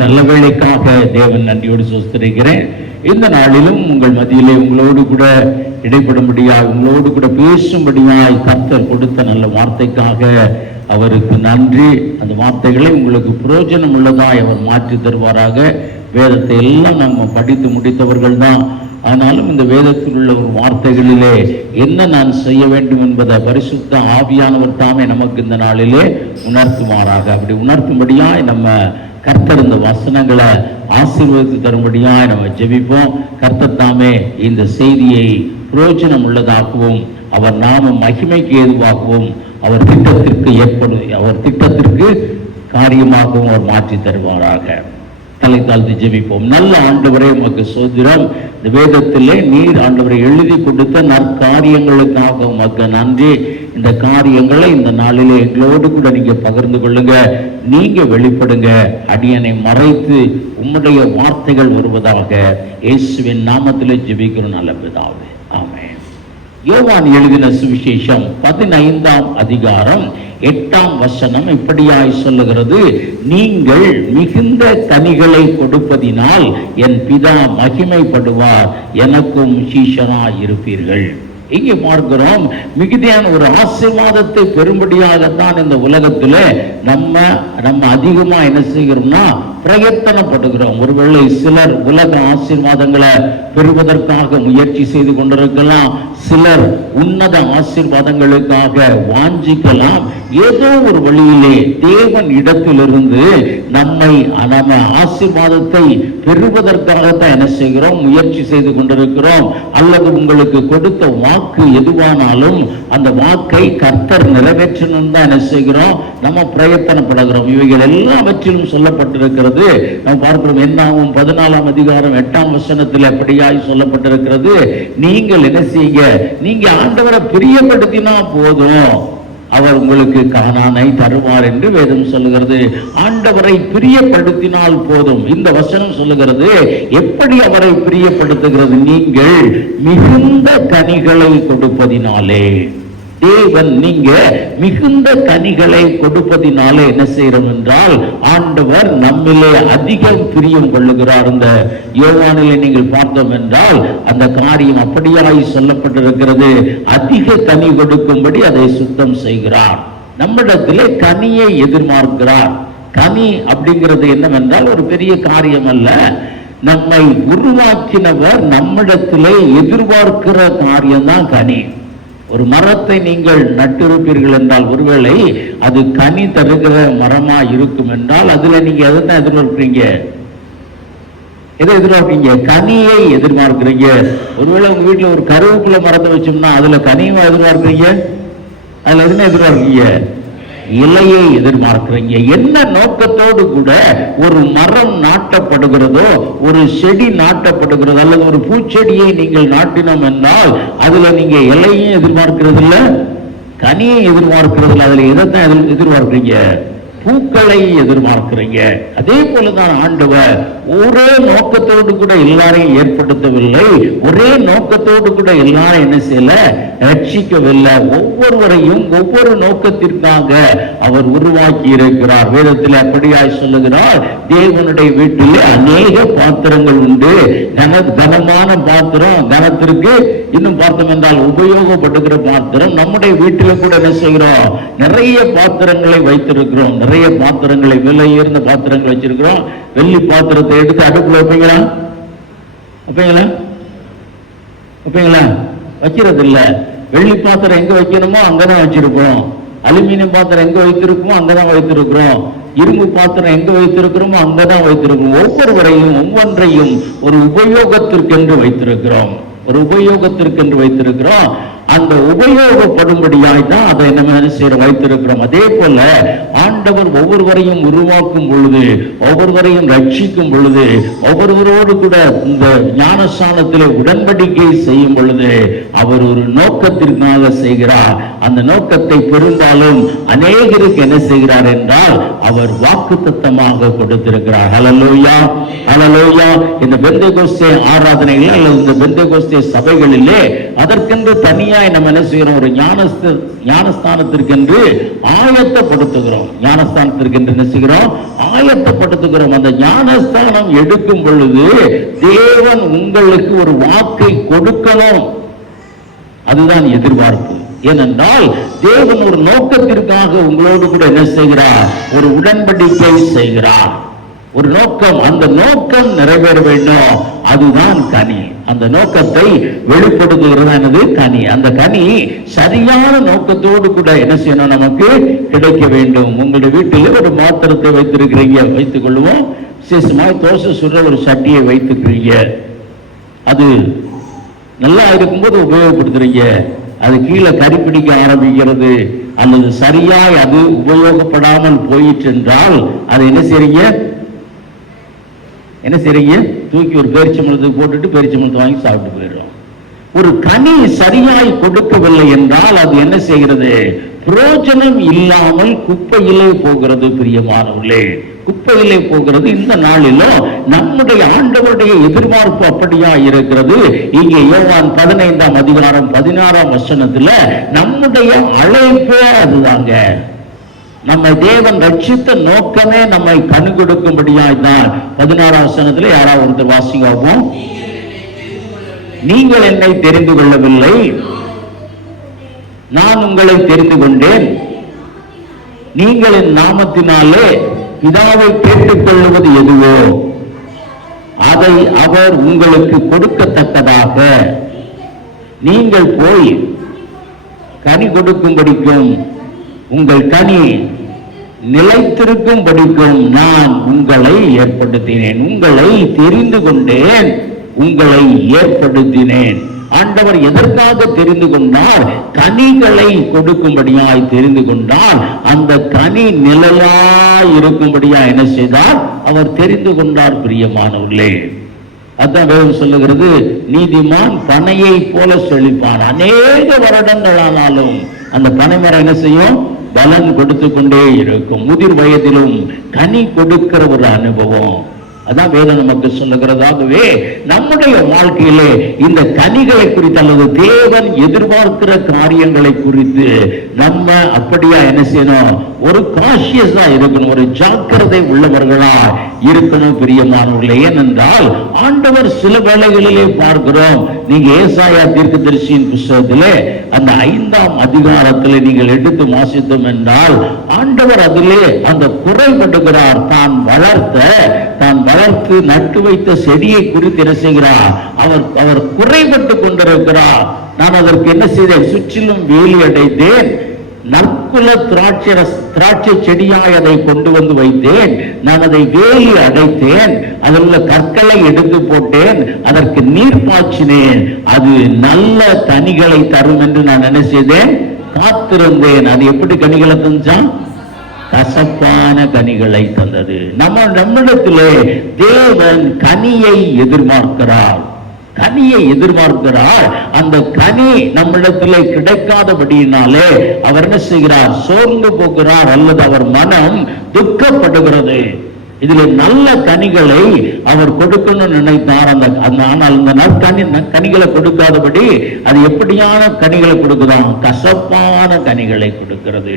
நல்ல வேளைக்காக தேவன் நன்றியோடு சோஸ்திருக்கிறேன். இந்த நாளிலும் உங்கள் மத்தியிலே உங்களோடு கூட இடைப்படும்படியாய், உங்களோடு கூட பேசும்படியாய் கர்த்தர் கொடுத்த நல்ல வார்த்தைக்காக அவருக்கு நன்றி. அந்த வார்த்தைகளை உங்களுக்கு பிரயோஜனம் உள்ளதாய் அவர் மாற்றி தருவாராக. வேதத்தை எல்லாம் நம்ம படித்து முடித்தவர்கள் தான். ஆனாலும் இந்த வேதத்தில் உள்ள ஒரு வார்த்தைகளிலே என்ன நான் செய்ய வேண்டும் என்பதை பரிசுத்த ஆவியானவர் தாமே நமக்கு இந்த நாளிலே உணர்த்துமாறாக. அப்படி உணர்த்தும்படியாய் நம்ம கர்த்தர் இந்த வசனங்களை ஆசீர்வதித்து தரும்படியாய் நம்ம ஜெபிப்போம். கர்த்தர் தாமே இந்த செய்தியை பிரயோஜனம் உள்ளதாகவும், அவர் நாம மகிமைக்கு ஏதுவாகவும், அவர் திட்டத்திற்கு காரியமாகவும் அவர் மாற்றி தருவாராக. தலை தாழ்த்தி ஜெபிப்போம். நல்ல ஆண்டவரே, உமக்கு சோதரம். இந்த வேதத்திலே நீர் ஆண்டவரை எழுதி கொடுத்த நற்காரியங்களுக்காக உமக்கு நன்றி. இந்த காரியங்களை இந்த நாளிலே எங்களோடு கூட நீங்க பகிர்ந்து கொள்ளுங்க, நீங்க வெளிப்படுங்க. அடியனை மறைத்து உம்முடைய வார்த்தைகள் வருவதாக. இயேசுவின் நாமத்திலே ஜெபிக்கிறோம் நல்ல பிதாவே, ஆமென். யோவான் எழுதின சுவிசேஷம் 15ஆம் அதிகாரம் 8ஆம் வசனம் இப்படியாய் சொல்லுகிறது: நீங்கள் மிகுந்த கனிகளை கொடுப்பதினால் என் பிதா மகிமைப்படுவார், எனக்கும் சீஷராய் இருப்பீர்கள். இங்கே பார்க்கிறோம், மிகுதியான ஒரு ஆசீர்வாதத்தை பெரும்படியாகத்தான் இந்த உலகத்துல நம்ம அதிகமா என்ன செய்கிறோம்னா பிரயத்தனப்படுகிறோம். ஒருவேளை சிலர் உலக ஆசீர்வாதங்களை பெறுவதற்காக முயற்சி செய்து கொண்டிருக்கலாம், சிலர் உன்னத ஆசீர்வாதங்களுக்காக வாஞ்சிக்கலாம். ஏதோ ஒரு வழியிலே தேவன் இடத்திலிருந்து நம்ம ஆசீர்வாதத்தை பெறுவதற்காகத்தான் என்ன செய்கிறோம், முயற்சி செய்து கொண்டிருக்கிறோம். அல்லது உங்களுக்கு கொடுத்த வாக்கு எதுவானாலும் அந்த வாக்கை கர்த்தர் நிறைவேற்றணும் தான் என்ன செய்கிறோம், நம்ம பிரயத்தனப்படுகிறோம். இவைகள் எல்லாவற்றிலும் சொல்லப்பட்டிருக்கிறது. நம்ம பார்க்கிறோம், என்னாகும் 14ஆம் அதிகாரம் 8ஆம் வசனத்தில் அப்படியாய் சொல்லப்பட்டிருக்கிறது: நீங்கள் என்ன செய்யுங்க, நீங்க ஆண்டவரை பிரியப்படுத்தினா போதும், அவர் உங்களுக்கு கானானை தருவார் என்று வேதம் சொல்லுகிறது. ஆண்டவரை பிரியப்படுத்தினால் போதும். இந்த வசனம் சொல்லுகிறது, எப்படி அவரை பிரியப்படுத்துகிறது? நீங்கள் மிகுந்த கனிகளை கொடுப்பதினாலே. தேவன் நீங்க மிகுந்த கனிகளை கொடுப்பதினாலே என்ன செய்யறோம் என்றால், ஆண்டவர் நம்மிலே அதிகம் பிரியம் கொள்ளுகிறார். இந்த யோவானிலே நீங்கள் பார்த்தோம் என்றால் அந்த காரியம் அப்படியாய் சொல்லப்பட்டிருக்கிறது. அதிக கனி கொடுக்கும்படி அதை சுத்தம் செய்கிறார். நம்மிடத்திலே கனியை எதிர்பார்க்கிறார். கனி அப்படிங்கிறது என்னவென்றால் ஒரு பெரிய காரியம் அல்ல. நம்மை உருவாக்கினவர் நம்மிடத்திலே எதிர்பார்க்கிற காரியம்தான் கனி. ஒரு மரத்தை நீங்கள் நட்டிருப்பீர்கள் என்றால், ஒருவேளை அது கனி தருகிற மரமா இருக்கும் என்றால் அதுல நீங்க எதை எதிர்பார்க்கிறீங்க? எதை எதிர்பார்க்கிறீங்க? கனியை எதிர்பார்க்கிறீங்க. ஒருவேளை உங்க வீட்டுல ஒரு கருவேப்பிலை மரத்தை வச்சோம்னா அதுல கனியமா எதிர்பார்க்கிறீங்க? அதுல என்ன எதிர்பார்க்கிறீங்க? இலையை எதிர்பார்க்கிறீங்க. என்ன நோக்கத்தோடு கூட ஒரு மரம் நாட்டப்படுகிறதோ, ஒரு செடி நாட்டப்படுகிறதோ, அல்லது ஒரு பூச்செடியை நீங்கள் நாட்டினோம் என்றால் அதுல நீங்க இலையும் எதிர்பார்க்கிறது இல்ல, கனியை எதிர்பார்க்கிறது இல்லை. அதுல எதைத்தான் எதிர்பார்க்கிறீங்க? பூக்களை எதிர்பார்க்கிறீங்க. அதே போலதான் ஆண்டவர் ஒரே நோக்கத்தோடு கூட எல்லாரையும் ஏற்படுத்தவில்லை, ஒரே நோக்கத்தோடு கூட எல்லாரும் என்ன செய்யல, ரட்சிக்கவில்லை. ஒவ்வொருவரையும் ஒவ்வொரு நோக்கத்திற்காக அவர் உருவாக்கி இருக்கிறார். வேதத்தில் அப்படியாய் சொல்லுகிறார், தேவனுடைய வீட்டிலே அநேக பாத்திரங்கள் உண்டு. கனமான பாத்திரம், கனத்திற்கு இன்னும் பார்த்தோம் என்றால் உபயோகப்படுகிற பாத்திரம். நம்முடைய வீட்டில கூட என்ன செய்கிறோம், நிறைய பாத்திரங்களை வைத்திருக்கிறோம். நிறைய பாத்திரங்களை, விலை உயர்ந்த பாத்திரங்கள் வச்சிருக்கிறோம். வெள்ளி பாத்திரத்தை எடுத்து அடுப்புல வைப்பீங்களா? வைக்கிறது இல்ல. வெள்ளி பாத்திரம் எங்க வைக்கணுமோ அங்கதான் வச்சிருக்கிறோம். அலுமினியம் பாத்திரம் எங்க வைத்திருக்கோமோ அங்கதான் வைத்திருக்கிறோம். இரும்பு பாத்திரம் எங்க வைத்திருக்கிறோமோ அங்கதான் வைத்திருக்கிறோம். ஒவ்வொன்றையும் ஒரு உபயோகத்திற்கென்று வைத்திருக்கிறோம். அந்த உபயோகப்படும்படியாய் தான் அதை நம்ம செய்ய வைத்திருக்கிறோம். அதே போல ஆண்டவர் ஒவ்வொருவரையும் உருவாக்கும் பொழுது, ஒவ்வொருவரையும் ரட்சிக்கும் பொழுது, ஒவ்வொருவரோடு கூட இந்த ஞானஸ்நானத்திலே உடன்படிக்கை செய்யும் பொழுது அவர் ஒரு நோக்கத்திற்காக செய்கிறார். அந்த நோக்கத்தை பெரும்பாலும் அநேகருக்கு என்ன செய்கிறார் என்றால் அவர் வாக்குத்தத்தமாக கொடுத்திருக்கிறார். ஹல்லேலூயா, ஹல்லேலூயா. இந்த பெந்தேகோஸ்தே ஆராதனைகள் அல்லது இந்த பெந்தேகோஸ்தே சபைகளிலே அதற்கென்று தனியா சரியாய் நம்ம என்ன செய்யறோம், ஒரு ஞானஸ்தானத்திற்கென்று ஆயத்தப்படுத்துகிறோம். ஞானஸ்தானத்திற்கென்று என்ன செய்கிறோம், ஆயத்தப்படுத்துகிறோம். அந்த ஞானஸ்தானம் எடுக்கும் பொழுது தேவன் உங்களுக்கு ஒரு வாக்கை கொடுக்கணும். அதுதான் எதிர்பார்ப்பு. ஏனென்றால் தேவன் ஒரு நோக்கத்திற்காக உங்களோடு கூட என்ன செய்கிறார், ஒரு உடன்படிக்கை செய்கிறார். ஒரு நோக்கம், அந்த நோக்கம் நிறைவேற வேண்டும். அதுதான் கனி. அந்த நோக்கத்தை வெளிப்படுத்துகிறது கனி. அந்த கனி சரியான நோக்கத்தோடு கூட என்ன செய்யணும், நமக்கு கிடைக்க வேண்டும். உங்களுடைய வீட்டில் ஒரு பாத்திரத்தை வைத்திருக்கிறீங்க, வைத்துக் கொள்வோம். விசேஷமாக தோசை சுடுற ஒரு சட்டியை வைத்துக்கிறீங்க. அது நல்லா இருக்கும்போது உபயோகப்படுத்துறீங்க. அது கீழே கரிப்பிடிக்க ஆரம்பிக்கிறது அல்லது சரியாய் அது உபயோகப்படாமல் போயிற்று என்றால் அது என்ன செய்றீங்க, தூக்கி ஒரு பேரிச்சம்பழத்துக்கு போட்டுட்டு பேரிச்சம்பழத்தை வாங்கி சாப்பிட்டு போயிடும். ஒரு கனி சரியாய் கொடுக்கவில்லை என்றால் அது என்ன செய்கிறது, பிரயோஜனம் இல்லாமல் குப்பையிலே போகிறது. பிரியமானவர்களே, குப்பையிலே போகிறது. இந்த நாளிலும் நம்முடைய ஆண்டவருடைய எதிர்பார்ப்பு அப்படியா இருக்கிறது. இங்கே யோவான் 15ஆம் அதிகாரம் 16ஆம் வசனத்துல நம்முடைய அழைப்பே அதுதாங்க. நம்ம தேவன் ரட்சித்த நோக்கமே நம்மை கனி கொடுக்கும்படியாய்தான். 16ஆம் வசனத்துல யாராவது ஒருத்தர் வாசிக்காவும், நீங்கள் என்னை தெரிந்து கொள்ளவில்லை, நான் உங்களை தெரிந்து கொண்டேன். நீங்கள் என் நாமத்தினாலே பிதாவை கேட்டுக் கொள்வது எதுவோ அதை அவர் உங்களுக்கு கொடுக்கத்தக்கதாக நீங்கள் போய் கனி கொடுக்கும்படிக்கும் உங்கள் கனி நிலைத்திருக்கும்படிக்கும் நான் உங்களை ஏற்படுத்தினேன். உங்களை தெரிந்து கொண்டேன், உங்களை ஏற்படுத்தினேன். ஆண்டவர் எதற்காக தெரிந்து கொண்டார், கனிகளை கொடுக்கும்படியாய் தெரிந்து கொண்டார். அந்த கனி நிலையாய் இருக்கும்படியா என்ன செய்தார், அவர் தெரிந்து கொண்டார். பிரியமானவர்களே, அதான் வேதம் சொல்லுகிறது, நீதிமான் பனையை போல செழிப்பான். அநேக வருடங்களானாலும் அந்த பனைமரம் என்ன செய்யும், பலன் கொடுத்து கொண்டே இருக்கும். முதிர் வயதிலும் கனி கொடுக்கிற ஒரு அனுபவம். அதான் வேதம் நமக்கு சொல்லுகிறதாகவே நம்முடைய வாழ்க்கையிலே இந்த கனிகளை குறித்து அல்லது தேவன் எதிர்பார்க்கிற காரியங்களை குறித்து நம்ம அப்படியா என்ன செய்யணும், ஒரு காஷியஸா இருக்கணும், ஒரு ஜாக்கிரதை உள்ளவர்களா இருக்கணும். பிரியமானவர்களே, ஏனென்றால் ஆண்டவர் சில வேளைகளிலே பார்க்கிறோம். நீங்க ஏசாயா தீர்க்கதரிசியின் புத்தகத்திலே அந்த 5ஆம் அதிகாரத்திலே நீங்கள் எடுத்து வாசித்தோம் என்றால் ஆண்டவர் அதிலே அந்த குறைபடுகிறார். தான் வளர்த்து நட்டு வைத்த செடியை குறித்து என்ன செய்கிறார், அவர் குறைபட்டு கொண்டிருக்கிறார். நான் அதற்கு என்ன செய்தேன், சுற்றிலும் வேலி அடைத்தேன், நற்குல திராட்சை செடியாய் அதை கொண்டு வந்து வைத்தேன், நான் அதை வேலி அடைத்தேன், அதில் உள்ள கற்களை எடுத்து போட்டேன், அதற்கு நீர் பாய்ச்சினேன், அது நல்ல கனிகளை தரும் என்று நான் என்ன செய்தேன், காத்திருந்தேன். அது எப்படி கனிகளை தந்தான், கசப்பான கனிகளை தந்தது. நம்மிடத்திலே தேவன் கனியை எதிர்பார்க்கிறார். அந்த கனி நம்மிடத்திலே கிடைக்காதபடியினாலே அவர் என்ன செய்கிறார், சோர்ந்து போகிறார் அல்லது அவர் மனம் துக்கப்படுகிறது. இதில் நல்ல கனிகளை அவர் கொடுக்கணும்னு நினைத்தார். ஆனால் அந்த கனிகளை கொடுக்காதபடி அது எப்படியான கனிகளை கொடுக்குதான், கசப்பான கனிகளை கொடுக்கிறது.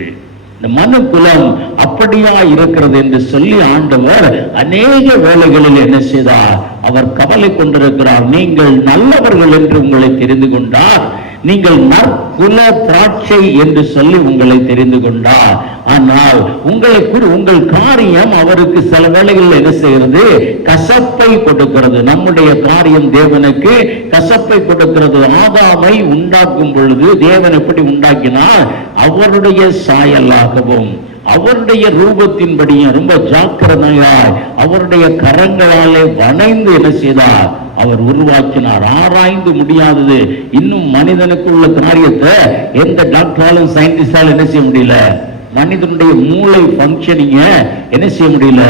இந்த மனு குலம் அப்படியா இருக்கிறது என்று சொல்லி ஆண்டவர் அநேக வேளைகளில் என்ன செய்தார், அவர் கவலை கொண்டிருக்கிறார். நீங்கள் நல்லவர்கள் என்று உங்களை தெரிந்து கொண்டார், நீங்கள் நற்குல திராட்சை என்று சொல்லி உங்களை தெரிந்து கொண்டார். ஆனால் உங்கள் காரியம் அவருக்கு சில வேளைகளில் என்ன செய்கிறது, கசப்பை கொடுக்கிறது. நம்முடைய காரியம் தேவனுக்கு கசப்பை கொடுக்கிறது. ஆதாமை உண்டாக்கும் பொழுது தேவன் எப்படி உண்டாக்கினார், அவருடைய சாயலாகவும் அவருடைய ரூபத்தின்படியும் ரொம்ப ஜாக்கிரதையாய் அவருடைய கரங்களாலே வணைந்து என்ன செய்தார், அவர் உருவாக்கினார். ஆராய்ந்து முடியாதது இன்னும் மனிதனுக்குள்ள காரியத்தை எந்த டாக்டராலும் சயின்டிஸ்டாலும் என்ன செய்ய முடியல, மனிதனுடைய மூளை பங்கனிங்க என்ன செய்ய முடியல,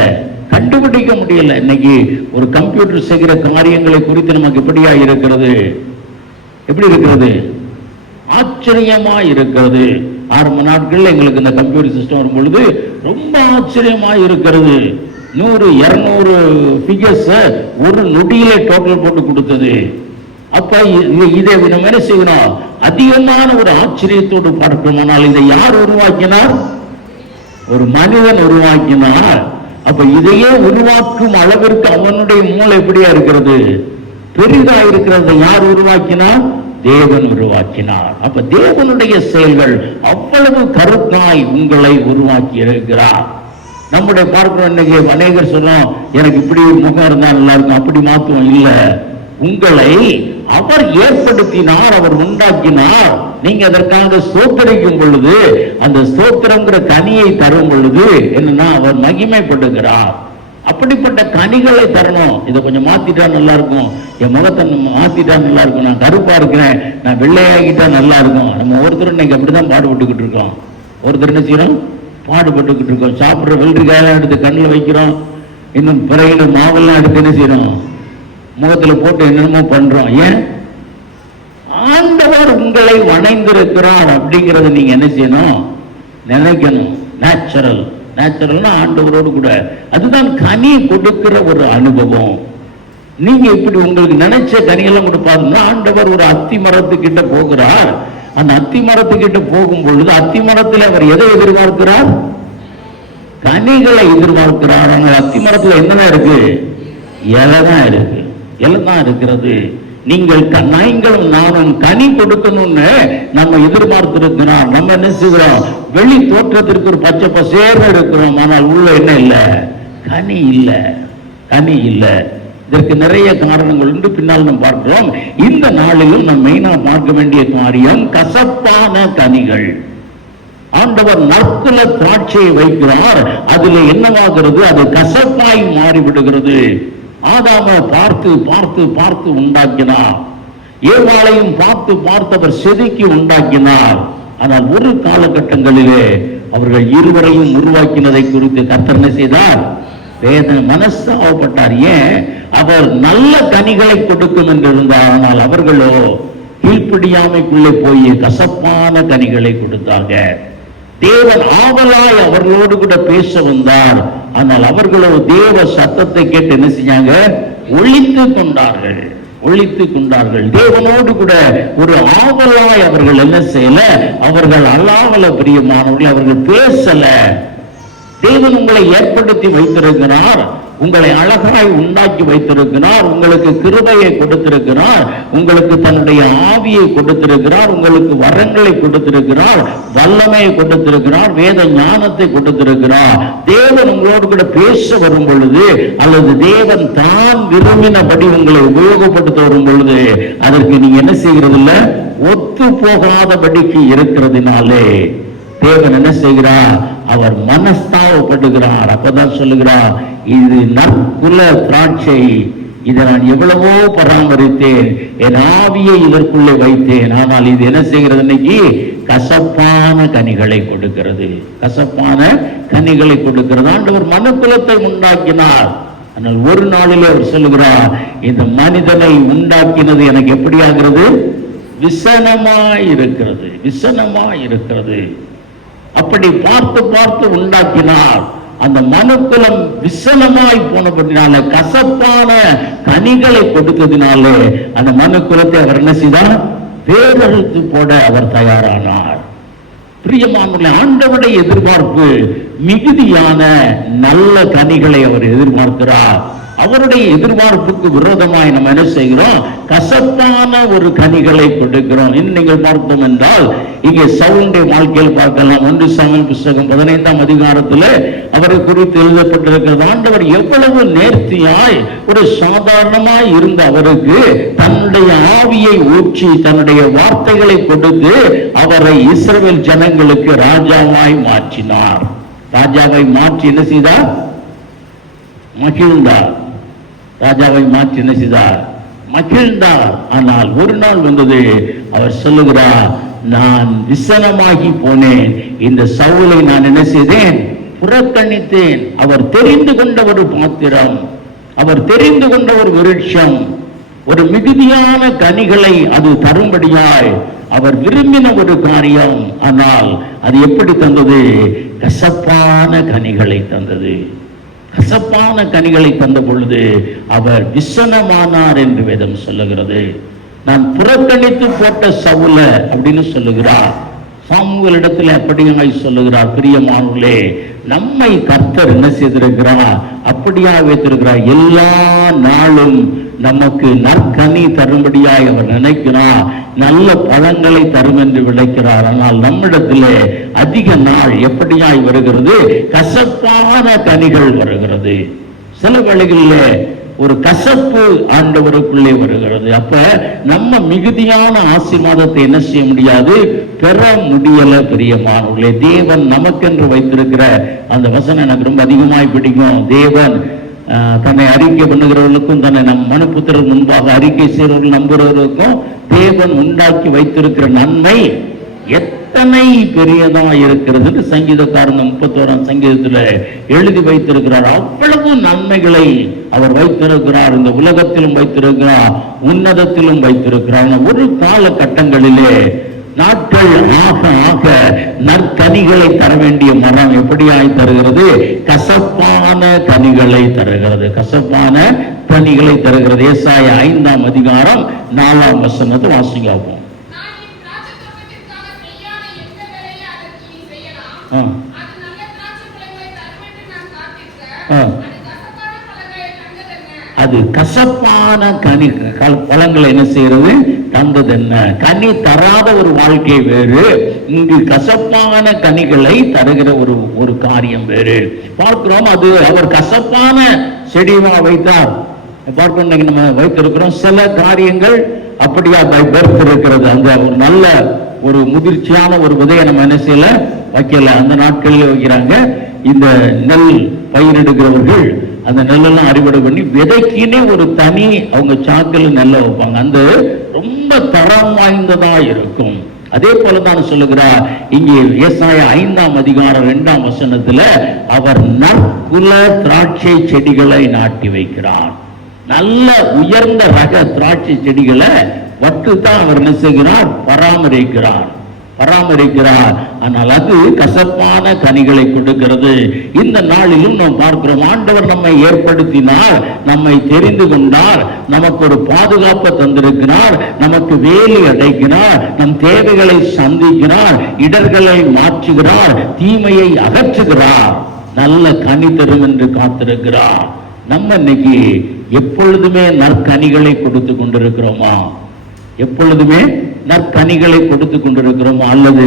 கண்டுபிடிக்க முடியல. இன்னைக்கு ஒரு கம்ப்யூட்டர் செய்கிற காரியங்களை குறித்து நமக்கு எப்படியா இருக்கிறது, எப்படி இருக்கிறது, ஆச்சரியமா இருக்கிறது. ஆரம்ப நாட்கள் எங்களுக்கு இந்த கம்ப்யூட்டர் சிஸ்டம் வரும் பொழுது ரொம்ப ஆச்சரியமா இருக்கிறது. 100-200 ஃபிகர்ஸ் ஒரு நொடியிலே டோட்டல் போட்டு கொடுத்தது. அப்ப இதை நம்ம என்ன செய்யணும்? அதிகமான ஒரு ஆச்சரியத்தோடு பார்க்கணுமானால் இதை யார் உருவாக்கினார்? ஒரு மனிதன் உருவாக்கினார். அப்ப இதையே உருவாக்கும் அளவிற்கு அவனுடைய மூளை எப்படியா இருக்கிறது? பெரிதா இருக்கிறது. யார் உருவாக்கினார்? தேவன் உருவாக்கினார். அப்ப தேவனுடைய செயல்கள் அவ்வளவு கருத்தாய் உங்களை உருவாக்கி இருக்கிறார். நம்முடைய பார்க்கிறோம், இன்னைக்கு அநேகர் சொல்றோம், எனக்கு இப்படி முகம் இருந்தா நல்லா இருக்கும், அப்படி மாத்துவோம். இல்ல, உங்களை அவர் ஏற்படுத்தினார், அவர் உண்டாக்கினார். நீங்க அதற்காக ஸ்தோத்திரிக்கும் பொழுது, அந்த ஸ்தோத்திரங்கிற கனியை தரும் பொழுது என்னன்னா அவர் மகிமைப்படுகிறார். அப்படிப்பட்ட கனிகளை தரணும். இதை கொஞ்சம் மாத்திட்டா நல்லா இருக்கும், என் முகத்தை மாத்திட்டா நல்லா இருக்கும், நான் கருப்பா இருக்கிறேன், நான் வெள்ளையாகிட்டா நல்லா இருக்கும். நம்ம ஒருத்தர் இன்னைக்கு அப்படிதான் பாடுபட்டுக்கிட்டு இருக்கோம். ஒருத்தர் என்ன செய்யறோம்? பாடுபட்டுக்கிட்டு இருக்கோம். சாப்பிட்ற வெள்ளரிக்காயெல்லாம் எடுத்து கண்ணில் வைக்கிறோம், இன்னும் பிறகு மாவெல்லாம் எடுத்து என்ன செய்யறோம்? முகத்துல போட்டு என்னென்னமோ பண்றோம். ஏன்? ஆண்டவர் உங்களை வணைந்திருக்கிறார் அப்படிங்கறத நீங்க என்ன செய்யணும்? நினைக்கணும். நேச்சுரல்னா ஆண்டவரோடு கூட. அதுதான் கனி கொடுக்கிற ஒரு அனுபவம். நீங்க இப்படி உங்களுக்கு நினைச்ச கனியெல்லாம் கொடுப்பாருன்னா, ஆண்டவர் ஒரு அத்தி மரத்துக்கிட்ட போகிறார். அந்த அத்தி மரத்துக்கிட்ட போகும் பொழுது அத்தி மரத்தில் அவர் எதை எதிர்பார்க்கிறார்? கனிகளை எதிர்பார்க்கிறார். அந்த அத்தி மரத்துல என்னதான் இருக்கு? இலை தான் இருக்கு. இலை தான் இருக்கிறது. நீங்களும் நானும் கனி கொடுக்கணும்னு நம்ம எதிர்பார்த்திருக்கிறோம். நம்ம என்ன செய்கிறோம்? வெளி தோற்றத்திற்கு ஒரு பச்சை பசேர்னு இருக்கிறோம், ஆனால் உள்ள என்ன இல்லை? கனி இல்லை. கனி இல்லை. இதற்கு நிறைய காரணங்கள் உண்டு, பின்னால் நம்ம பார்க்கிறோம். இந்த நாளிலும் நம்ம மெயினா பார்க்க வேண்டிய காரியம் கசப்பான கனிகள். ஆண்டவர் நற்குல திராட்சையை வைக்கிறார், அதுல என்னவாகிறது? அது கசப்பாய் மாறிவிடுகிறது. ஆதாமை பார்த்து பார்த்து பார்த்து உண்டாக்கினார். ஏவாளையும் பார்த்து பார்த்து அவர் செதுக்கி உண்டாக்கினார். ஆனால் ஒரு காலகட்டங்களிலே அவர்கள் இருவரையும் உருவாக்கினதை குறித்து கர்த்தர் என்ன செய்தார்? வேதனை மனஸ்தாபப்பட்டார். ஏன்? அவர் நல்ல கனிகளை கொடுக்கும் என்று இருந்தார். ஆனால் அவர்களோ கீழ்ப்படியாமைக்குள்ளே போய் கசப்பான கனிகளை கொடுத்தாங்க. தேவன் ஆவலாய் அவர்களோடு கூட பேச வந்தார். ஆனால் அவர்களோ தேவ சத்தத்தை கேட்டு என்ன செஞ்சாங்க? ஒழித்து கொண்டார்கள். தேவனோடு கூட ஒரு ஆவலாய் அவர்கள் என்ன செய்யல? அவர்கள் அல்லாமல பிரியமானவர்கள், அவர்கள் பேசல. தேவன் உங்களை ஏற்படுத்தி வைத்திருக்கிறார், உங்களை அழகாய் உண்டாக்கி வைத்திருக்கிறார், உங்களுக்கு கிருபையை கொடுத்திருக்கிறார், உங்களுக்கு தன்னுடைய ஆவியை கொடுத்திருக்கிறார், உங்களுக்கு வரங்களை கொடுத்திருக்கிறார், வல்லமையை கொடுத்திருக்கிறார், வேத ஞானத்தை கொடுத்திருக்கிறார். தேவன் உங்களோடு கூட பேச வரும் பொழுது, அல்லது தேவன் தான் விரும்பினபடி உங்களை உபயோகப்படுத்த வரும் பொழுது, அதற்கு நீங்க என்ன செய்கிறது இல்ல? ஒத்து போகாதபடிக்கு இருக்கிறதுனாலே தேவன் என்ன செய்கிறார்? அவர் மனஸ்தாபப்படுகிறார். அப்பதான் சொல்லுகிறார், இது நற்குல திராட்சை, இதை நான் எவ்வளவோ பராமரித்தேன், என் ஆவியை இதற்குள்ளே வைத்தேன், ஆனால் இது என்ன செய்கிறது? இன்னைக்கு கசப்பான கனிகளை கொடுக்கிறது. கசப்பான கனிகளை கொடுக்கிறது. ஆண்டவர் மனுக்குலத்தை உண்டாக்கினார். ஆனால் ஒரு நாளிலே அவர் சொல்லுகிறார், இந்த மனிதனை உண்டாக்கினது எனக்கு எப்படி ஆகிறது? விசனமாய் இருக்கிறது. அப்படி பார்த்து பார்த்து உண்டாக்கினார். அந்த மனுக்குலம் விசனமாய் போனபடினால, கசப்பான கனிகளை கொடுத்ததினாலே அந்த மனுக்குலத்தை அவர் என்ன செய்தார்? வேறறுத்து போட அவர் தயாரானார். பிரியமானவர்களே, ஆண்டவருடைய எதிர்பார்ப்பு மிகுதியான நல்ல கனிகளை அவர் எதிர்பார்க்கிறார். அவருடைய எதிர்பார்ப்புக்கு விரோதமாய் நம்ம என்ன செய்கிறோம்? கசப்பான ஒரு கனிகளை கொடுக்கிறோம். இன்னும் நீங்கள் பார்த்தோம் என்றால், இங்கே சவுலுடைய வாழ்க்கையில் பார்க்கலாம். 1 சாமுவேல் புத்தகம் 15ஆம் அதிகாரத்தில் அவரை குறித்து எழுதப்பட்டிருக்கிறது. ஆண்டவர் எவ்வளவு நேர்த்தியாய், ஒரு சாதாரணமாய் இருந்த அவருக்கு தன்னுடைய ஆவியை ஊற்றி, தன்னுடைய வார்த்தைகளை கொடுத்து அவரை இஸ்ரவேல் ஜனங்களுக்கு ராஜாவாய் மாற்றினார். ராஜாவை மாற்றி என்ன செய்தார்? மகிழ்ந்தார். ராஜாவை மாற்றி என்ன செய்தார்? மகிழ்ந்தார். ஆனால் ஒரு நாள் வந்தது, அவர் சொல்லுகிறார், நான் விசனமாகி போனேன், இந்த சவுலை நான் என்ன செய்தேன்? புறக்கணித்தேன். அவர் தெரிந்து கொண்ட ஒரு பாத்திரம், அவர் தெரிந்து கொண்ட ஒரு விருட்சம், ஒரு மிகுதியான கனிகளை அது தரும்படியாய் அவர் விரும்பின ஒரு காரியம். ஆனால் அது எப்படி தந்தது? கசப்பான கனிகளை தந்தது. கசப்பான கனிகளை தந்த பொழுது அவர் விசனமானார் என்று வேதம் சொல்லுகிறது. நான் புறக்கணித்து போட்ட சவுல அப்படின்னு சொல்லுகிறார். சாமுவேலிடத்தில் அப்படியாய் சொல்லுகிறார். பிரியமானவர்களே, நம்மை கர்த்தர் என்ன செய்திருக்கிறார்? அப்படியா வைத்திருக்கிறார். எல்லா நாளும் நமக்கு நற்கனி தரும்படியாய் அவர் நினைக்கிறார். நல்ல பழங்களை தரும் என்று விளைக்கிறார். ஆனால் நம்மிடத்திலே அதிக நாள் எப்படியாய் வருகிறது? கசப்பான கனிகள் வருகிறது. சில வேளைகளிலே ஒரு கசப்பு ஆண்டவருக்குள்ளே வருகிறது. அப்ப நம்ம மிகுதியான ஆசீர்வாதத்தை என்ன செய்ய முடியாது? பெற முடியல. பிரியமானவர்களே, தேவன் நமக்கென்று வைத்திருக்கிற அந்த வசனம் எனக்கு ரொம்ப அதிகமாய் பிடிக்கும். தேவன் தன்னை அறிக்கை பண்ணுகிறவர்களுக்கும் தன்னை நம் மனுபுத்திரர் முன்பாக அறிக்கை செய்கிறவர்கள் நம்புகிறவர்களுக்கும் தேவன் உண்டாக்கி வைத்திருக்கிற நன்மை எத்தனை பெரியதா இருக்கிறது சங்கீதக்காரன் 31ஆம் சங்கீதத்தில் எழுதி வைத்திருக்கிறார். அவ்வளவு நன்மைகளை அவர் வைத்திருக்கிறார். இந்த உலகத்திலும் வைத்திருக்கிறார், உன்னதத்திலும் வைத்திருக்கிறார். ஒரு காலகட்டங்களிலே நாட்கள் ஆக ஆக நற்கனிகளை தர வேண்டிய மரம் எப்படியாய் தருகிறது? கசப்பான கனிகளை தருகிறது. கசப்பான கனிகளை தருகிறது. ஏசாயா 5ஆம் அதிகாரம் 4ஆம் வசனத்தை வாசிங்க. அது கசப்பான கனி பழங்களை என்ன செய்யறது? தந்தது என்ன? கனி தராத ஒரு வாழ்க்கை வேறு, இங்கு கசப்பான கனிகளை தருகிற ஒரு காரியம் வேறு பார்க்கிறோம். அது அவர் கசப்பான செடிவா வைத்தார். பார்க்கிறோம், நம்ம வைத்திருக்கிறோம் சில காரியங்கள் அப்படியா இருக்கிறது. அந்த ஒரு நல்ல ஒரு முதிர்ச்சியான ஒரு விதையை நம்ம என்ன செய்யல, வைக்கல. அந்த நாட்களில் வைக்கிறாங்க. இந்த நெல் பயிரிடுகிறவர்கள் அந்த நெல்லெல்லாம் அறுவடை பண்ணி விதைக்கினே ஒரு தனி அவங்க சாக்கில் நெல்லை வைப்பாங்க. அந்த ரொம்ப தரம் வாய்ந்ததா இருக்கும். அதே போலதான் சொல்லுகிறார் இங்கே ஏசாயா 5ஆம் அதிகாரம் 2ஆம் வசனத்துல, அவர் நற்குல திராட்சை செடிகளை நாட்டி வைக்கிறார். நல்ல உயர்ந்த ரக திராட்சை செடிகளை வட்டுத்தான் அவர் என்ன செய்கிறார்? பராமரிக்கிறார். ஆனால் அது கசப்பான கனிகளை கொடுக்கிறது. இந்த நாளிலும் நாம் பார்க்கிறோம், ஆண்டவர் நம்மை ஏற்படுத்தினார், நம்மை தெரிந்து கொண்டார், நமக்கு ஒரு பாதுகாப்பை தந்திருக்கிறார், நமக்கு வேலி அடைக்கிறார், நம் தேவைகளை சந்திக்கிறார், இடர்களை மாற்றுகிறார், தீமையை அகற்றுகிறார், நல்ல கனி தரும் என்று காத்திருக்கிறார். நம்ம இன்னைக்கு எப்பொழுதுமே நற்கனிகளை கொடுத்து கொண்டிருக்கிறோமா? எப்பொழுதுமே நற்கனிகளை கொடுத்து கொண்டிருக்கிறோமா? அல்லது